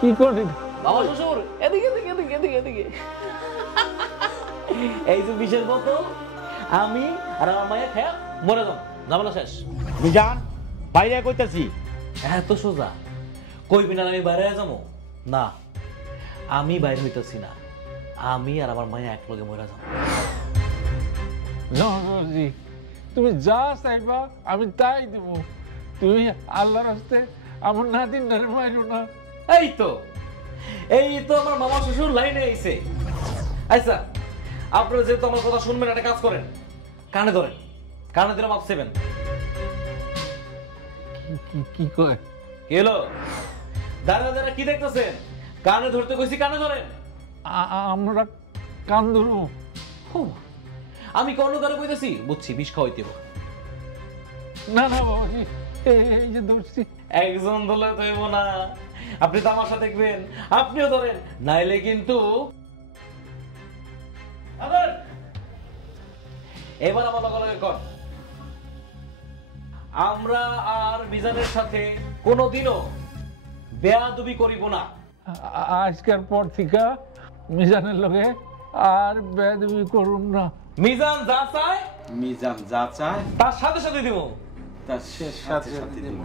কি করি? বাবা শ্বশুর, এদিকে এদিকে এদিকে এদিকে এদিকে। এই যে বিষের বোতল, আমি আর আমার মায়ের খেয়া মরে যাবো, ঝামেলা শেষ। মিজান, বাইরে কইতাছি। এত সোজা কইবি না আমি বাইরে যাবো না, আমি বাইরে হইতেছি না, আমি আর আমার মায়া একলগে মরে যাবো। জি, তুমি যা চাইবা আমি তাই দেব। তুমি আল্লাহর রাস্তায় আমার নাতিন ধরে মাইরো না। এই তো আমার মামা শ্বশুর লাইনে আইছে। আচ্ছা আপনারা যেহেতু আমার কথা শুনবেন, একটা কাজ করেন, কানে ধরেন, কানে ধরে মাপ সেবেন। কি কয়? কি হলো? দাঁড়া দাঁড়া কি দেখতেছেন? কানে ধরতে কইছি, কানে ধরেন। আমরা কান ধরবো? আমি কর্ণ ধরে কইতেছি, বুঝছি, বিষ খাওয়াইতে হবে। না না বাবাজি, এই যে ধরছি। একজন ধরলে তো হইব না, আপনি তামাশা দেখবেন, আপনিও ধরেন, নাইলে কিন্তু। এবার আমার লগে কর। আমরা আর মিজানের সাথে কোনোদিনও বেয়াদবি করিব না। আজকের পর থেকে মিজানের লগে আর বেয়াদবি করুন না। মিজান যা চায়, মিজান যা চায় তার সাথে সাথে দিব, তার সাথে সাথে দিব।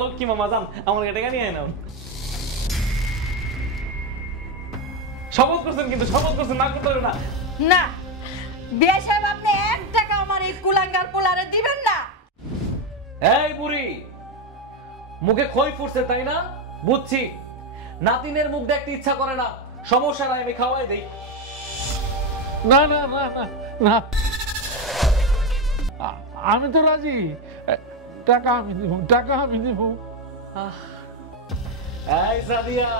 লক্ষ্মী মামা যান, আমার এটা নিয়ে নাও। শপথ করছেন কিন্তু, শপথ করছেন, না করতে হবে না। না বিয়ে সাহেব, আপনি 1 টাকা আমার এই কুলাঙ্গার পোলারে দিবেন না। এই বুড়ি, মুখে খই ফুটছে তাই না? বুঝছি, নাতিনের মুখ দেখতে ইচ্ছা করে না, সমস্যা নাই, আমি খাওয়াই দেই। না না না না না, আমি তো রাজি। টাকা আমি দিব, টাকা আমি দিব। এই সাদিয়া,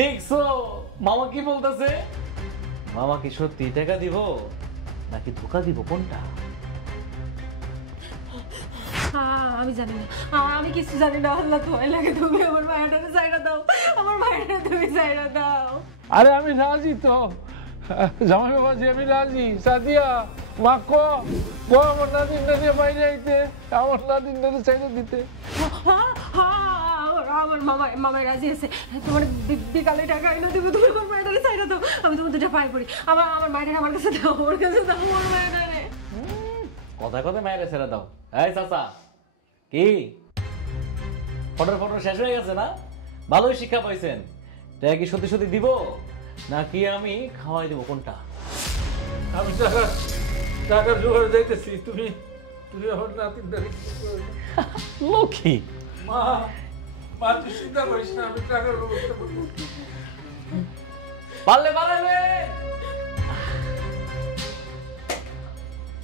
দেখছো মামা কি বলতেছে? মামা কি সত্যি টাকা দিব নাকি ধোকা দিব, কোনটা? আমি জানি না, আমি কিছু জানি না। আল্লাহ তোমায় লাগে, তুমি আমার মায়েরটাকে সাইডা দাও, আমার মায়েরটা তুমি সাইডা দাও। আরে আমি রাজি তো জামাই বাবাজি, আমি রাজি। সাদিয়া মা কো আমার নাতিন নাতিয়ে বাইরে আইতে, আমার নাতিন নাতি চাইতে দিতে। আমার মামাই রাজি আছে। তোমার বিকালে টাকা আইনা দেবো, তুমি আমার মায়েরটাকে সাইডা দাও। আমি তোমার দুটা পায়ে পড়ি, আমার মায়ের আমার কাছে দাও, আমার কাছে দাও, আমার মায়েরটারে। কথা কথা মায়ের ছেড়ে দাও। এই চাচা, কি ফটো শেষ হয়ে গেছে না? ভালোই শিক্ষা পাইছেন। টাকা কি সত্যি সত্যি দিব নাকি আমি খাওয়াই দেবো, কোনটা? আমি টাকার জোগাড় যাইতেছি, তুমি আমার নাতিন নাতি। লক্ষ্মী মা, মা তুই চিন্তা করিস না, আমি টাকার ব্যবস্থা করবো। পারলে পারবে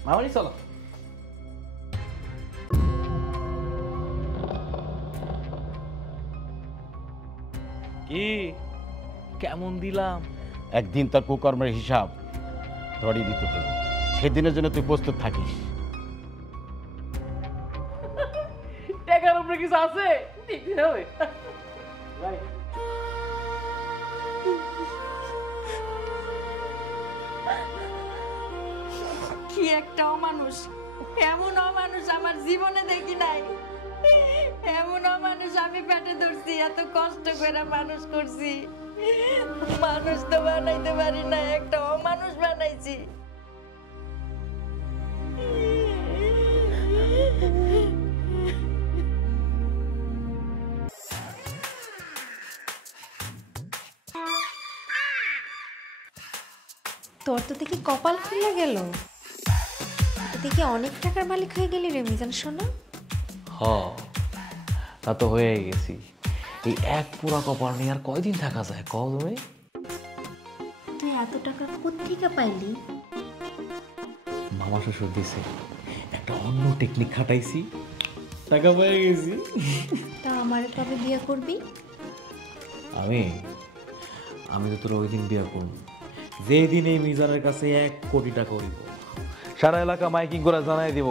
মামানি, চলো। কি কেমন দিলাম? একদিন তার কুকর্মের হিসাব ধরিয়ে দিতে হবে, সেদিনের জন্য তুই প্রস্তুত থাকিস। টাকার উপরে কিছু আছে, ঠিক হবে। কি একটা অমানুষ, এমন অমানুষ আমার জীবনে দেখি নাই। এমন অমানুষ আমি পেটে ধরছি, এত কষ্ট করে মানুষ করছি, মানুষ তো বানাইতে পারি না, একটা অমানুষ বানাইছি। তোর তো দেখি কপাল খুলে গেল, দেখি অনেক টাকার মালিক হয়ে গেলি রে মিজান সোনা। তা তো হয়ে গেছি। এই এক পুরা কপাল নিয়ে আর কয়দিন থাকা যায় কও তুমি? তুই এত টাকা কোত্থেকে পাইলি? মামা শ্বশুর দিছে, একটা অন্য টেকনিক খাটাইছি, টাকা পেয়ে গেছি। তা আমারে কবে বিয়ে করবি? আমি তো তোর ওই দিন বিয়ে করব যেদিন এই মিজানের কাছে 1 কোটি টাকা হইব। সারা এলাকা মাইকিং করে জানাই দিব,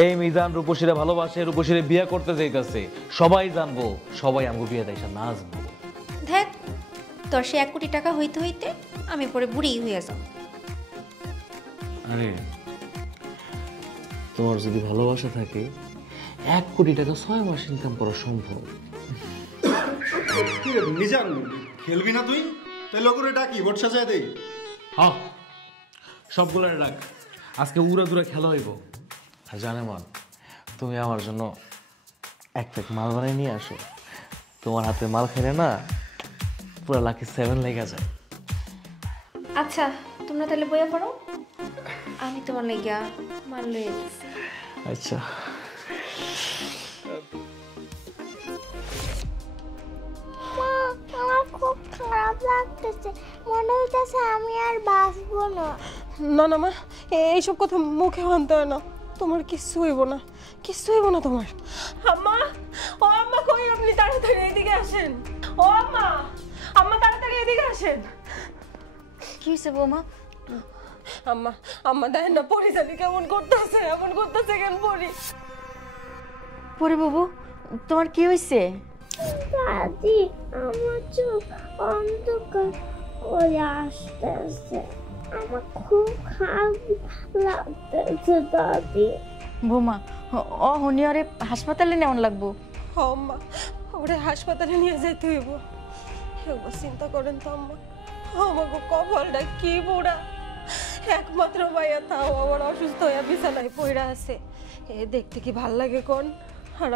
এই মিজান রূপসীরে ভালোবাসে, রূপসীরে বিয়ে করতে যাইতেছে। সবাই জানবো, সবাই আমগো বিয়ে দেয় নাচবো। দেখ তোর সে 1 কোটি টাকা হইতে হইতে আমি পরে বুড়ি হয়ে যাব। আরে তোমার যদি ভালোবাসা থাকে 1 কোটি টাকা 6 মাস ইনকাম করা সম্ভব। মিজান, খেলবি না তুই? তাই লোক করে ডাকি, ভোট সাজায় দেই। হ্যাঁ, সবগুলো ডাক, আজকে উড়া দুরা খেলা হইব। আর জানে মান, তুমি আমার জন্য 1 প্যাক মাল বানাই নিয়ে আসো। তোমার হাতে মাল খেলে না পুরো লাকি 7 লেগে যায়। আচ্ছা তোমরা তাহলে বইয়া পড়ো, আমি তোমার লাগিয়া মাল লইয়া যাচ্ছি। আচ্ছা। লাগতেছে, মনে হইতেছে আমি আর বাঁচবো না। না না মা, এইসব কথা মুখে আনতে হয় না। তোমার কিচ্ছু হইব না, কিচ্ছু হইব না তোমার। আম্মা, ও আম্মা কই আপনি? তাড়াতাড়ি এদিকে আসেন। ও আম্মা, আম্মা তাড়াতাড়ি এদিকে আসেন। কি হয়েছে বৌমা? আম্মা, আম্মা দেখেন না পরি জানি কেমন করতেছে, এমন করতেছে কেন পরি? পরে বাবু, তোমার কি হয়েছে? দাদি, আমার চোখ অন্ধকার করে আসতেছে, আমার খুব খারাপ লাগতেছে দাদি। বৌমা, অহনি আরে হাসপাতালে নেওয়ান লাগবো। আম্মা, ওরে হাসপাতালে নিয়ে যেতে হইব। একবার চিন্তা করেন তো আম্মা, আমাকে কপালটা কি পোড়া। একমাত্র মাইয়া তাও আবার অসুস্থ হয়ে বিছানায় পড়া আছে। এ দেখতে কি ভাল লাগে কোন? আর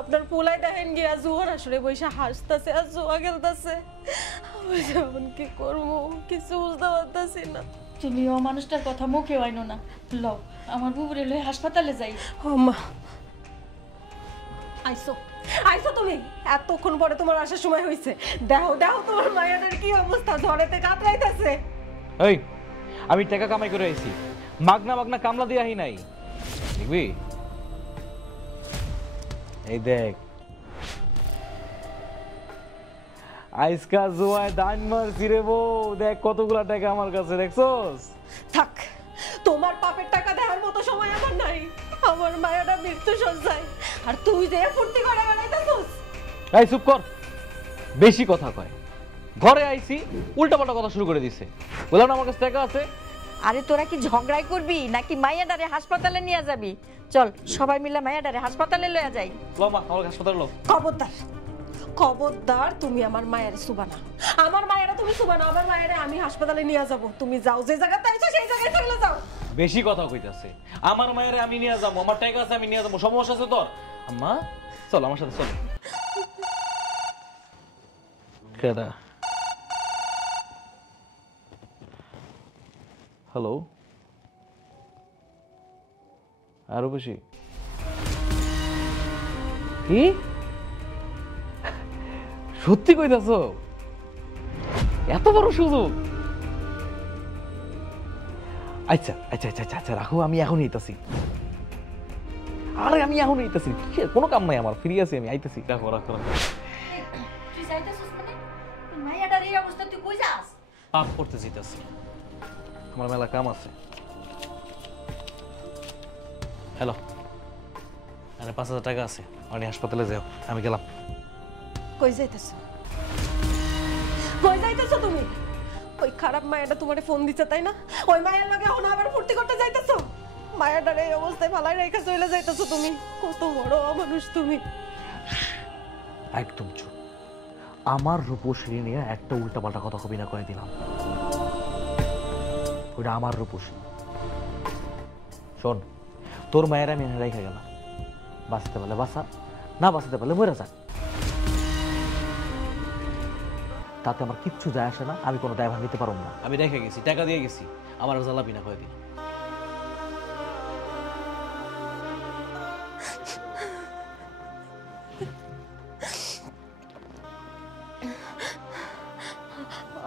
আপনার পোলাই দেখেন গিয়া জুয়ার আসরে বৈশা হাসতেছে আর জুয়া খেলতেছে। আমি যেমন কি করবো কিছু বুঝতে পারতেছি না। তুমি ও মানুষটার কথা মুখে আইনো না। লও, আমার বুবুরে লই হাসপাতালে যাই। আম্মা, আইসো তুমি? এতক্ষণ পরে তোমার আসার সময় হয়েছে। দেখো দেখো তোমার মায়ের কি অবস্থা, ঝড়েতে কাতরাইতেছে। এই, আমি টাকা কামাই করে আইছি, মাগনা মাগনা কামলা দিয়ে আহি নাই, দেখবি? এই দেখ, আইসকা জোয়ায় দান মারছি রে বউ, দেখ কতগুলা টাকা আমার কাছে, দেখছস? থাক, তোমার পাপের টাকা দেওয়ার মতো সময় আমার নাই। আমার মায়েরা মৃত্যু সজ্জায়, আর তুই যে ফুর্তি করে বেড়াইতেছিস। এই চুপ কর, বেশি কথা কয়। ঘরে আইছি উল্টাপাল্টা কথা শুরু করে দিছে। বললাম না আমার কাছে টাকা আছে। আরে তোরা কি ঝগড়াই করবি নাকি মাইয়াডারে হাসপাতালে নিয়ে যাবি? চল সবাই মিলে মাইয়াডারে হাসপাতালে লইয়া যাই। লো মা, আমার হাসপাতালে লো। খবরদার, খবরদার, তুমি আমার মায়ের সুবানা। আমার মায়েরা তুমি সুবানা, আমার মায়েরা আমি হাসপাতালে নিয়ে যাব। তুমি যাও, যে জায়গাতে আইছো সেই জায়গায় চলে যাও। বেশি কথা কইতাছে। আমার মায়ের আমি নিয়ে যাবো, আমার টাকা আছে আমি নিয়ে যাবো, সমস্যা আছে তোর? আম্মা চল আমার সাথে, চল। কেডা? হ্যালো, আরো বেশি কি সত্যি কইতাছ? এত বড় সুযোগ? আচ্ছা আচ্ছা আচ্ছা আচ্ছা রাখো, আমি এখন আইতাছি। আরে আমি এখন আইতাছি, কোনো কাম নাই আমার, ফ্রি আছি আমি, আইতাছি। রাখো রাখো রাখো। তুই যাইতাছিস মানে? মাইয়াডার এই অবস্থা তুই কই যাস? পাপ করতে যাইতাছি, আমার মেলা কাম আছে। হ্যালো, আরে ৫,০০০ টাকা আছে, আমি হাসপাতালে যাও, আমি গেলাম। কই যাইতেছো? কই যাইতেছো তুমি? ওই খারাপ মায়াটা তোমারে ফোন দিচ্ছে তাই না? ওই মায়ের লগে এখন আবার ফুর্তি করতে যাইতেছো? মায়াটার এই অবস্থায় ফালাই রেখে চলে যাইতেছো তুমি? কত বড় অমানুষ তুমি! একদম চুপ। আমার রূপসী নিয়ে একটা উল্টাপাল্টা কথা কবি না করে দিলাম। ওইটা আমার রূপসী। শোন, তোর মায়ের আমি এনে রেখে গেলাম, বাঁচতে পারলে বাঁচা, না বাঁচতে পারলে মরে যাক, তাতে আমার কিচ্ছু যায় আসে না। আমি কোনো দায়ভার নিতে পারবো না। আমি রেখে গেছি, টাকা দিয়ে গেছি, আমার জ্বালাবি না কয়েকদিন।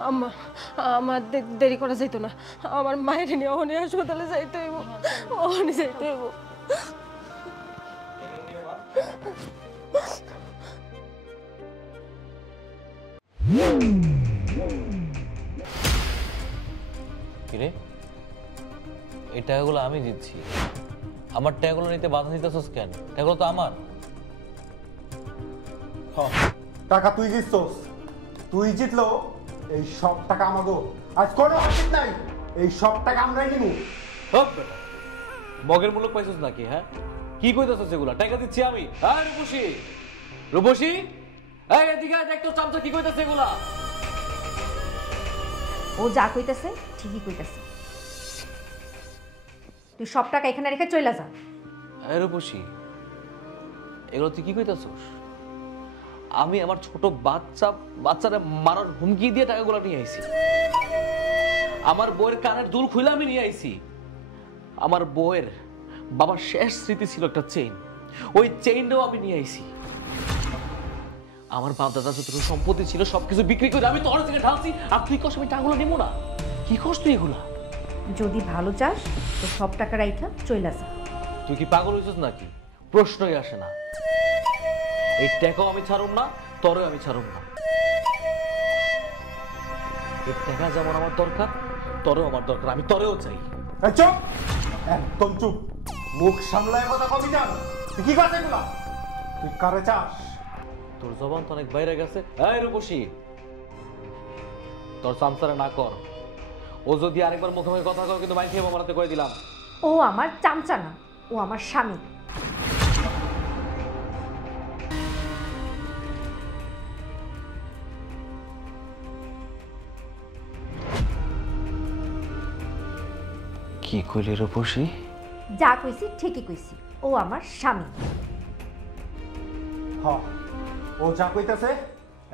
আম্মা, আমার দেরি করা যাইতো না। আমার মায়ের নিয়ে ওখানে হাসপাতালে যাইতে হইব, ওখানে যাইতে হইব। কিরে, এই টাকাগুলো আমি দিচ্ছি, আমার টাকাগুলো নিতে বাধা দিতেছস কেন? টাকাগুলো তো আমার। টাকা তুই জিতছস, তুই জিতলো, এই সব টাকা আমাগো। আজ কোনো উচিত নাই, এই সব টাকা আমরাই নিব। মগের মূল্য পাইছস নাকি? হ্যাঁ, কি কইতাছস এগুলা? টাকা দিচ্ছি আমি। হ্যাঁ রূপসী, রূপসী, এই এদিকে দেখ তো চামচা কি কইতাছে এগুলা। ও যা কইতেছে ঠিকই কইতেছে। তুই সব টাকা এখানে রেখে চলে যা। এই রূপসী, এগুলো তুই কি কইতাছস? আমি আমার ছোট বাচ্চারে মারার হুমকি দিয়ে টাকাগুলো নিয়ে আইছি। আমার বউয়ের কানের দুল খুলে আমি নিয়ে আইছি। আমার বউয়ের বাবার শেষ স্মৃতি ছিল একটা চেইন, ওই চেইনটাও আমি নিয়ে আইছি। আমার বাপ দাদা যতটুকু সম্পত্তি ছিল সবকিছু বিক্রি করে আমি তোর থেকে ঢালছি, আর তুই কষ্ট আমি টাকাগুলো নেবো না? কি কষ্ট এগুলা? যদি ভালো চাস তো সব টাকা রাইখা চইলা যা। তুই কি পাগল হয়েছিস নাকি? প্রশ্নই আসে না। এই টাকাও আমি ছাড়ুম না, তোরেও আমি ছাড়ুম না। এই টাকা যেমন আমার দরকার, তোরেও আমার দরকার, আমি তোরেও চাই। চুপ, একদম চুপ। মুখ সামলায় কথা কবি যান। তুই কি কাজ এগুলা? তুই কারে চাস? তোর জবান তো অনেক বাইরে গেছে। এই রূপসী, তোর সামসারে না কর। ও যদি আরেকবার মুখে মুখে কথা কর কিন্তু মাইক খেয়ে মারাতে করে দিলাম। ও আমার চামচা না, ও আমার স্বামী। কি কইলি রূপসী? যা কইছি ঠিকই কইছি, ও আমার স্বামী। হ্যাঁ, ও যা কইতাছে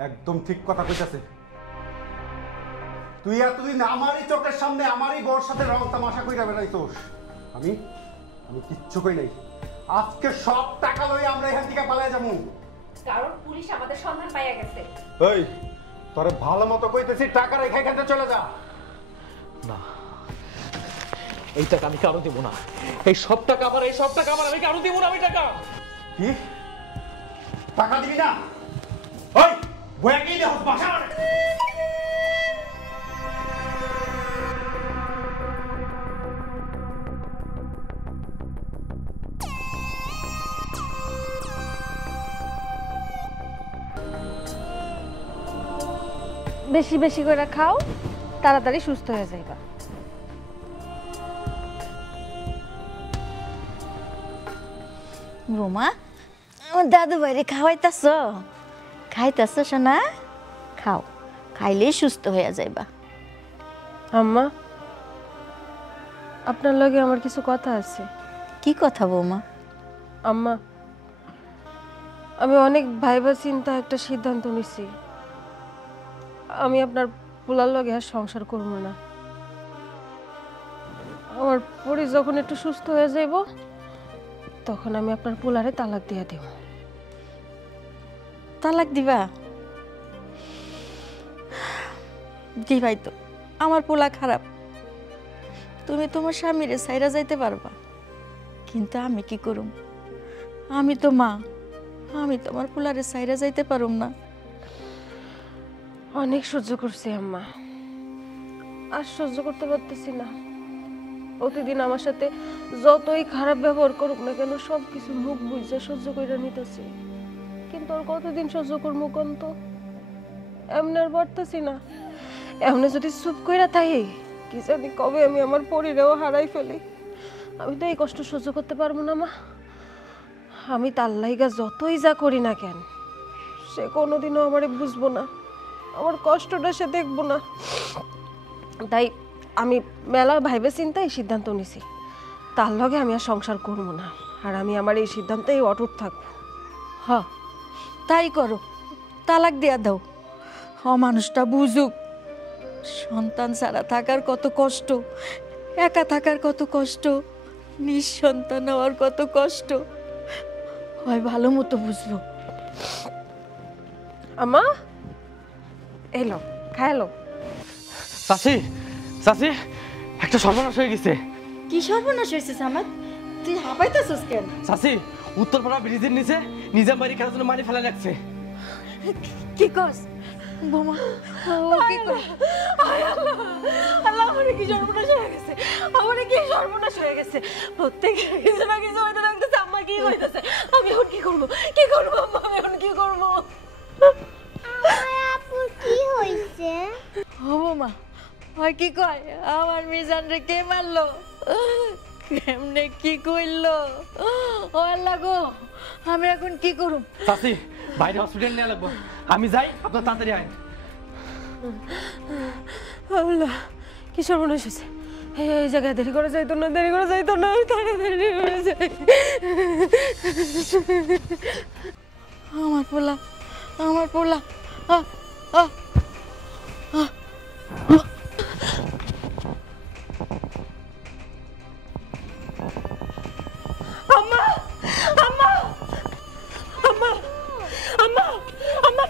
একদম ঠিক কথা কইতাছে। তুই এতদিন আমারই চোখের সামনে আমারই বউর সাথে রং তামাশা কইরা বেড়াইছোস। আমি কিচ্ছু কই নাই। আজকে সব টাকা লই আমরা এখান থেকে পালায় যাবো, কারণ পুলিশ আমাদের সন্ধান পাইয়া গেছে। এই তোরে ভালো মতো কইতেছি, টাকা রেখে এখান থেকে চলে যা। না, এই টাকা আমি কারো দেবো না। এই সব টাকা আমার, এই সব টাকা আমার, আমি কারো দেবো না। আমি টাকা কি টাকা দিবি না? ওই বয়া কি দেহ বাসা মানে বেশি বেশি করে খাও, তাড়াতাড়ি সুস্থ হয়ে যাইবা। রোমা, আমার দাদু ভাইরে খাওয়াইতাছ? খাইতাছ সোনা? খাও, খাইলেই সুস্থ হয়ে যাইবা। আম্মা, আপনার লগে আমার কিছু কথা আছে। কি কথা বৌমা? আম্মা, আমি অনেক ভাইবা চিন্তা একটা সিদ্ধান্ত নিছি। আমি আপনার পোলার লগে আর সংসার করব না। আমার পরি যখন একটু সুস্থ হয়ে যাইব তখন আমি আপনার পোলারে তালাক দিয়ে দেব। তালাক দিবা? দি ভাই, তো আমার পোলা খারাপ, তুমি তোমার স্বামীরে সাইরা যাইতে পারবা, কিন্তু আমি কি করুম? আমি তো মা, আমি তোমার পোলারে সাইরা যাইতে পারুম না। অনেক সহ্য করছি আম্মা, আর সহ্য করতে পারতেছি না। প্রতিদিন আমার সাথে যতই খারাপ ব্যবহার করুক না কেন সবকিছু মুখ বুঝে সহ্য করে নিতেছি, কিন্তু আর কতদিন সহ্য করবো কোন? তো এমনি আর পারতেছি না। এমনি যদি চুপ কইরা থাকি, কি জানি কবে আমি আমার পরিরেও হারাই ফেলি। আমি তো এই কষ্ট সহ্য করতে পারবো না মা। আমি তার লাইগা যতই যা করি না কেন, সে কোনোদিনও আমারে বুঝবো না, আমার কষ্টটা সে দেখবো না। তাই আমি মেলা ভাইবে চিন্তায় সিদ্ধান্ত নিছি, তার লগে আমি আর সংসার করবো না, আর আমি আমার এই সিদ্ধান্তেই অটুট থাকবো। হ, তাই করো, তালাক দিয়া দাও। মানুষটা বুঝুক সন্তান ছাড়া থাকার কত কষ্ট, একা থাকার কত কষ্ট, নিঃসন্তান হওয়ার কত কষ্ট, হয় ভালো মতো বুঝবো। আমা এলো, খাইলো। চাচি, চাচি, একটা সর্বনাশ হয়ে গেছে। কি সর্বনাশ হয়েছে সামাদ? তুই হাঁপাইতেছিস কেন? চাচি, উত্তরপাড়া ব্রিজের নিচে নিজাম বাড়ি খেলার জন্য মারি ফেলা লাগছে। কি কস বোমা? কি কস? আল্লাহ, আমার কি সর্বনাশ হয়ে গেছে, আমার কি সর্বনাশ হয়ে গেছে। প্রত্যেক কিছু না কিছু হইতে লাগতেছে। আম্মা কি হইতেছে? আমি এখন কি করবো? কি করবো আম্মা? আমি এখন কি করবো? আপু কি হইছে? ও বোমা, হয় কি কয় আমার মিজান রে কে মারলো, কেমনে কি কইলো? ও আল্লাহ গো, আমি এখন কি করব? চাচি, বাইরে হসপিটাল নিয়ে লাগবো, আমি যাই, আপনার তাড়াতাড়ি আইন। আল্লাহ, কি সর্বনাশ হয়েছে? এই জায়গায় দেরি করে যাইতো না, দেরি করে যাইতো না, তাড়াতাড়ি করে যাই। আমার পোলা, আমার পোলা। আম্মা, আম্মা, আম্মা, আম্মা, আম্মা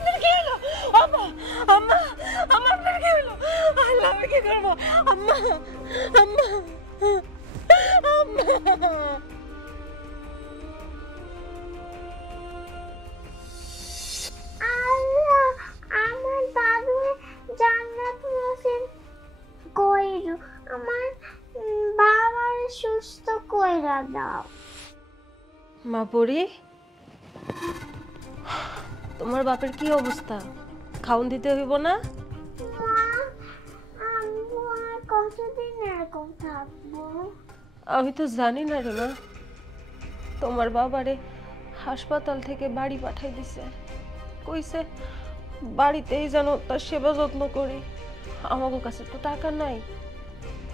আম্মা আম্মা আম্মা আল্লাহ আমার দাদু জান্নাত নসিব কইরো, আমার বাবার সুস্থ কইরা দাও। মা পড়ি, তোমার বাপের কি অবস্থা? খাওন দিতে হইব না? মা আম্মু আর কতদিন এরকম থাকবো? আমি তো জানি না রে মা। তোমার বাবারে হাসপাতাল থেকে বাড়ি পাঠাই দিছে, কইছে বাড়িতেই যেন তার সেবা যত্ন করি। আমাদের কাছে তো টাকা নাই,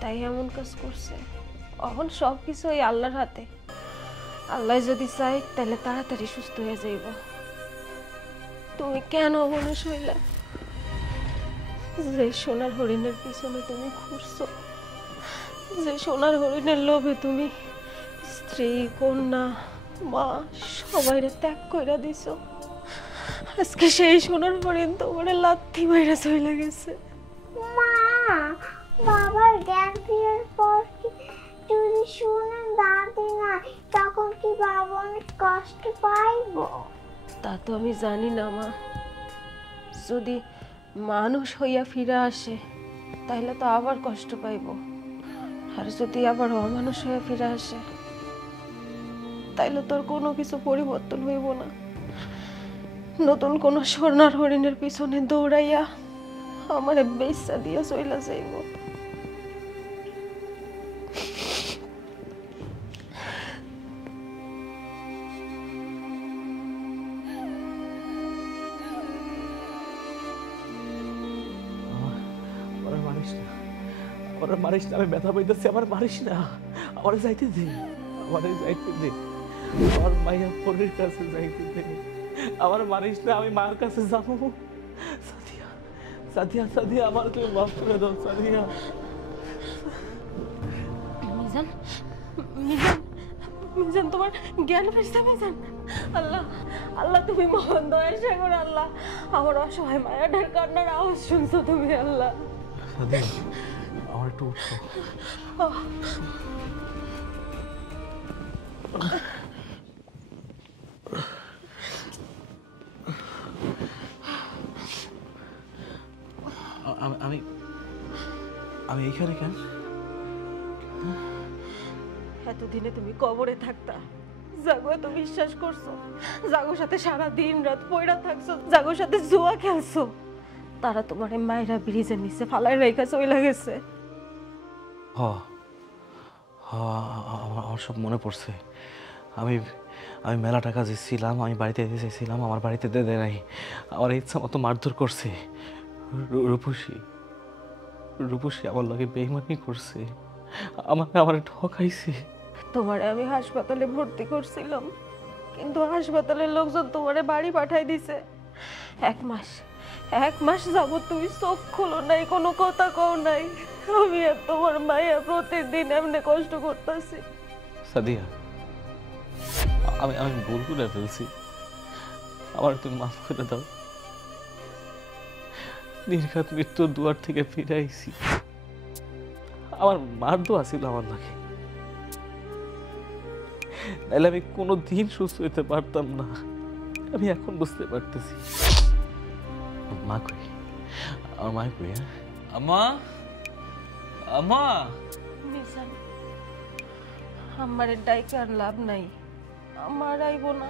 তাই এমন কাজ করছে। এখন সব কিছু এই আল্লাহর হাতে। আল্লাহ যদি চাই তাহলে তাড়াতাড়ি সুস্থ হয়ে যাইব। তুমি কেন মনে হইলে যে সোনার হরিণের পিছনে তুমি ঘুরছো, যে সোনার হরিণের লোভে তুমি স্ত্রী, কন্যা, মা সবাইরে ত্যাগ কইরা দিছো। আজকে সেই সোনার হরিণ তোমার লাথি মাইরা চলে গেছে। মা বাবার জ্ঞান ফেরার পর কি যদি শুনে দাদি না, তখন কি বাবা অনেক কষ্ট পাইব? তা তো আমি জানি না মা। যদি মানুষ হইয়া ফিরে আসে তাহলে তো আবার কষ্ট পাইব, আর যদি আবার অমানুষ হইয়া ফিরে আসে তাইলে তোর কোনো কিছু পরিবর্তন হইব না। নতুন কোন সোনার হরিণের পিছনে দৌড়াইয়া আমারে বেচা দিয়া চইলা যাইব। মারিস না, আমি ব্যথা পাইতেছি। আমার মারিস না, আমার যাইতে দে, আমার যাইতে দে, আমার মাইয়া পরের কাছে যাইতে দে। আমার মারিস না, আমি মার কাছে যাবো। সাদিয়া সাদিয়া সাদিয়া, আমার তুমি মাফ করে দাও সাদিয়া। মিজান মিজান মিজান, তোমার জ্ঞান ফিরছে মিজান? আল্লাহ আল্লাহ, তুমি মহান দয়া সাগর। আল্লাহ, আমার অসহায় মায়াটার কান্নার আওয়াজ শুনছো তুমি? আল্লাহ সাদিয়া, আমার একটু উঠো। আমি আমি এইখানে কেন? এতদিনে তুমি কবরে থাকতা, জাগো এত বিশ্বাস করছো, জাগোর সাথে সারা দিন রাত পয়রা থাকছো, জাগোর সাথে জুয়া খেলছো। তারা তোমার মায়েরা ব্রিজের নিচে ফালাই রেখা চলে গেছে। আমার সব মনে পড়ছে। আমি আমি মেলা টাকা দিচ্ছিলাম, আমি বাড়িতে দিতে চাইছিলাম, আমার বাড়িতে দেয় নাই। আমার ইচ্ছা মতো মারধর করছে। রূপসী আমার লগে বেইমানি করছে, আমার ঠকাইছে। তোমারে আমি হাসপাতালে ভর্তি করছিলাম, কিন্তু হাসপাতালের লোকজন তোমারে বাড়ি পাঠাই দিছে। এক মাস যাবত তুমি চোখ খোলো নাই, কোনো কথা কও নাই। আমি আর তোমার মাইয়া প্রতিদিন এমনি কষ্ট করতেছি। সাদিয়া, আমি আমি ভুল করে ফেলছি, আমার তুমি মাফ করে দাও। নির্ঘাত মৃত্যুর দুয়ার থেকে ফিরে আইছি। আমার মার দোয়া ছিল আমার লাগে, নাহলে আমি কোনোদিন সুস্থ হইতে পারতাম না। আমি এখন বুঝতে পারতেছি। মা কই? আমার মা কই? আম্মা, আম্মা। মিজান, আমারে ডাইকে আর লাভ নাই, আমার আইব না।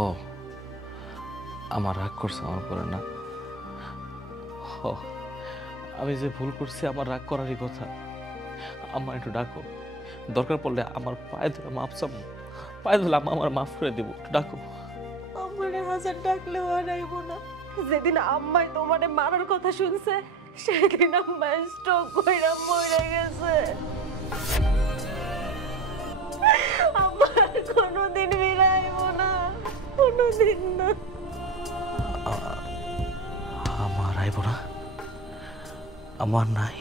ও, আমার রাগ করছে আমার পরে না? আমি যে ভুল করছি, আমার রাগ করারই কথা। আম্মা একটু ডাকো, দরকার পড়লে আমার পায়ে ধরে মাপ চাবো, পায়ে ধরলে আমার মাফ করে দেবো। একটু ডাকো। আমারে হাজার ডাকলেও আর আইব না। যেদিন আম্মাই তোমারে মারার কথা শুনছে, সেদিন আম্মাই স্ট্রোক কইরা মরে গেছে। আমার কোনোদিন ফিরে আইব না, কোনোদিন না। আমার আইব না? আমার নাই?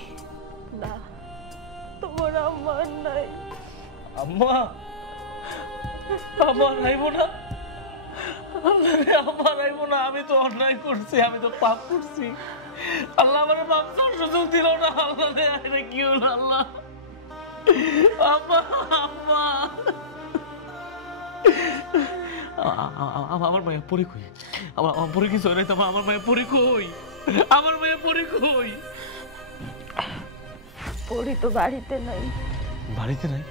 না, তোমার আমার নাই। আম্মা, আমার আইব না? আমার আইব না? আমি তো অন্যায় করছি, আমি তো পাপ করছি। আল্লাহ আমার মাপ চাওয়ার সুযোগ দিল না। আল্লাহ রে, এটা কি হলো আল্লাহ? আব্বা, আব্বা, আমার মায়ের পরি কই? আমার পরি কিছু নাই তো? আমার মায়ের পরি কই? আমার মায়ের পরি কই? পরি তো বাড়িতে নাই। বাড়িতে নাই?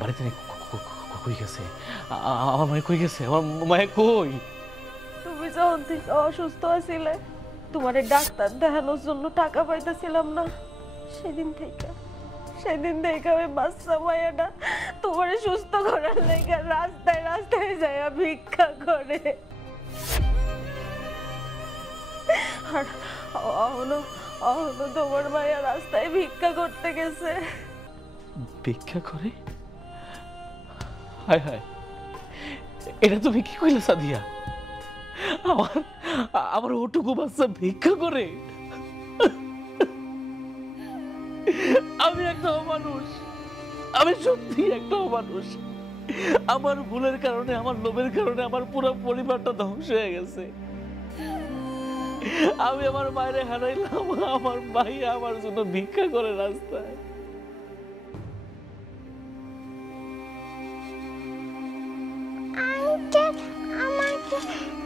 বাড়িতে নাই? কই গেছে? আমার মায়ের কই গেছে? আমার মায়ের কই? তুমি যখন থেকে অসুস্থ আছিলে, তোমার ডাক্তার দেখানোর জন্য টাকা পাইতেছিলাম না, সেদিন থেকে আমি বাচ্চা মায়াটা তোমার সুস্থ করার লেগে রাস্তায় রাস্তায় যায় ভিক্ষা করে। আর তোমার মায়া রাস্তায় ভিক্ষা করতে গেছে। ভিক্ষা করে? হায় হায়, এটা তুমি কি কইলে সাদিয়া? আমার ওটুকু বাচ্চা ভিক্ষা করে? আমি একটা মানুষ, আমি সত্যি একটা মানুষ। আমার ভুলের কারণে, আমার লোভের কারণে আমার পুরো পরিবারটা ধ্বংস হয়ে গেছে। আমি আমার মায়ের হারাইলাম, আমার ভাই আমার জন্য ভিক্ষা করে রাস্তায়। আমাকে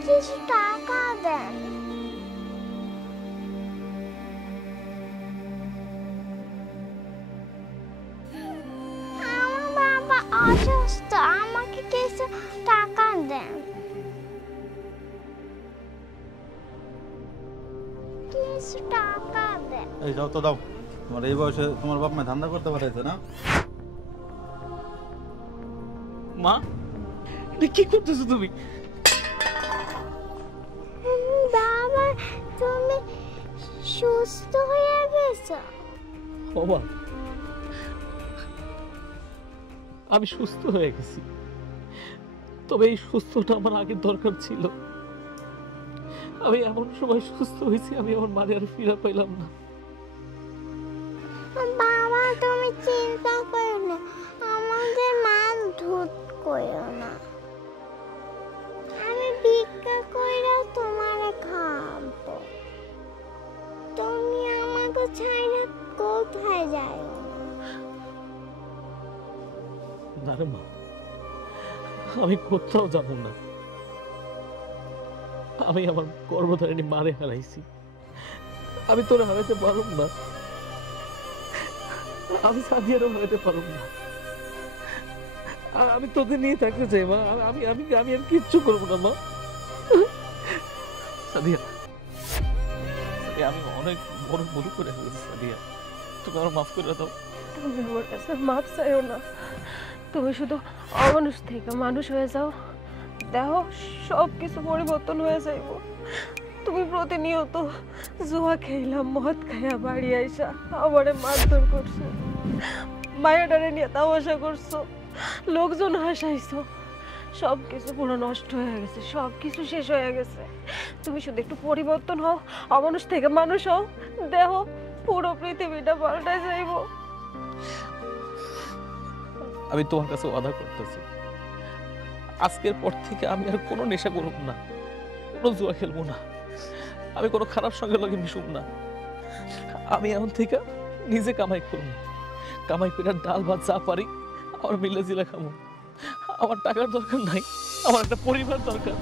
কিছু টাকা দেন। আমার বাবা অসুস্থ, আমাকে কিছু টাকা দেন। কিছু টাকা দেন। এই যাও তো, দাও। তোমার এই বয়সে তোমার বাপ মা ধান্দা করতে পারছে না? মা, এটা কি করতেছো তুমি? বাবা, তুমি সুস্থ হয়ে গেছো? বাবা, আমি সুস্থ হয়ে গেছি, তবে এই সুস্থটা আমার আগে দরকার ছিল। আমি এমন সময় সুস্থ হয়েছি, আমি আমার মারে আর ফিরে পাইলাম না। বাবা, তুমি চিন্তা করো না, আমাদের মান ধুত করো না। আমি ভিক্ষা কইরা তোমারে খাবো। তুমি আমাকে ছাইরা কোথায় যাও? না রে মা, আমি কোথাও যাব না। আমি আমার গর্ভধারিণী মারে হারাইছি, আমি তোরে হারাইতে পারব না। আমি সাদিয়ারও হারাইতে পারব না। আমি তোদের নিয়ে থাকতে চাই মা। আমি আমি আমি আর কিচ্ছু করবো না মা। সাদিয়া, আমি অনেক বড় ভুল করে ফেলেছি সাদিয়া, তুমি আমার মাফ করে দাও। তুমি আমার কাছে মাপ চাইও না, তুমি শুধু অমানুষ থেকে মানুষ হয়ে যাও, দেখো সব কিছু পরিবর্তন হয়ে যাইব। তুমি প্রতিনিয়ত জুয়া খেলাম, মদ খাইয়া বাড়ি আইসা আমারে মারধর করছো, মায়াডারে নিয়ে তামাশা করছো, লোকজন হাসাইছো, সব কিছু পুরো নষ্ট হয়ে গেছে, সব কিছু শেষ হয়ে গেছে। তুমি শুধু একটু পরিবর্তন হও, অমানুষ থেকে মানুষ হও, দেখো পুরো পৃথিবীটা পাল্টায় যাইব। আমি তোমার কাছে ওয়াদা করতেছি, আজকের পর থেকে আমি আর কোনো নেশা করব না, কোনো জুয়া খেলবো না, আমি কোনো খারাপ সঙ্গে লগে মিশুম না। আমি এখন থেকে নিজে কামাই করবো, কামাই করে ডাল ভাত যা পারি আমার মিলে জিলা খাবো। আমার টাকার দরকার নাই, আমার একটা পরিবার দরকার।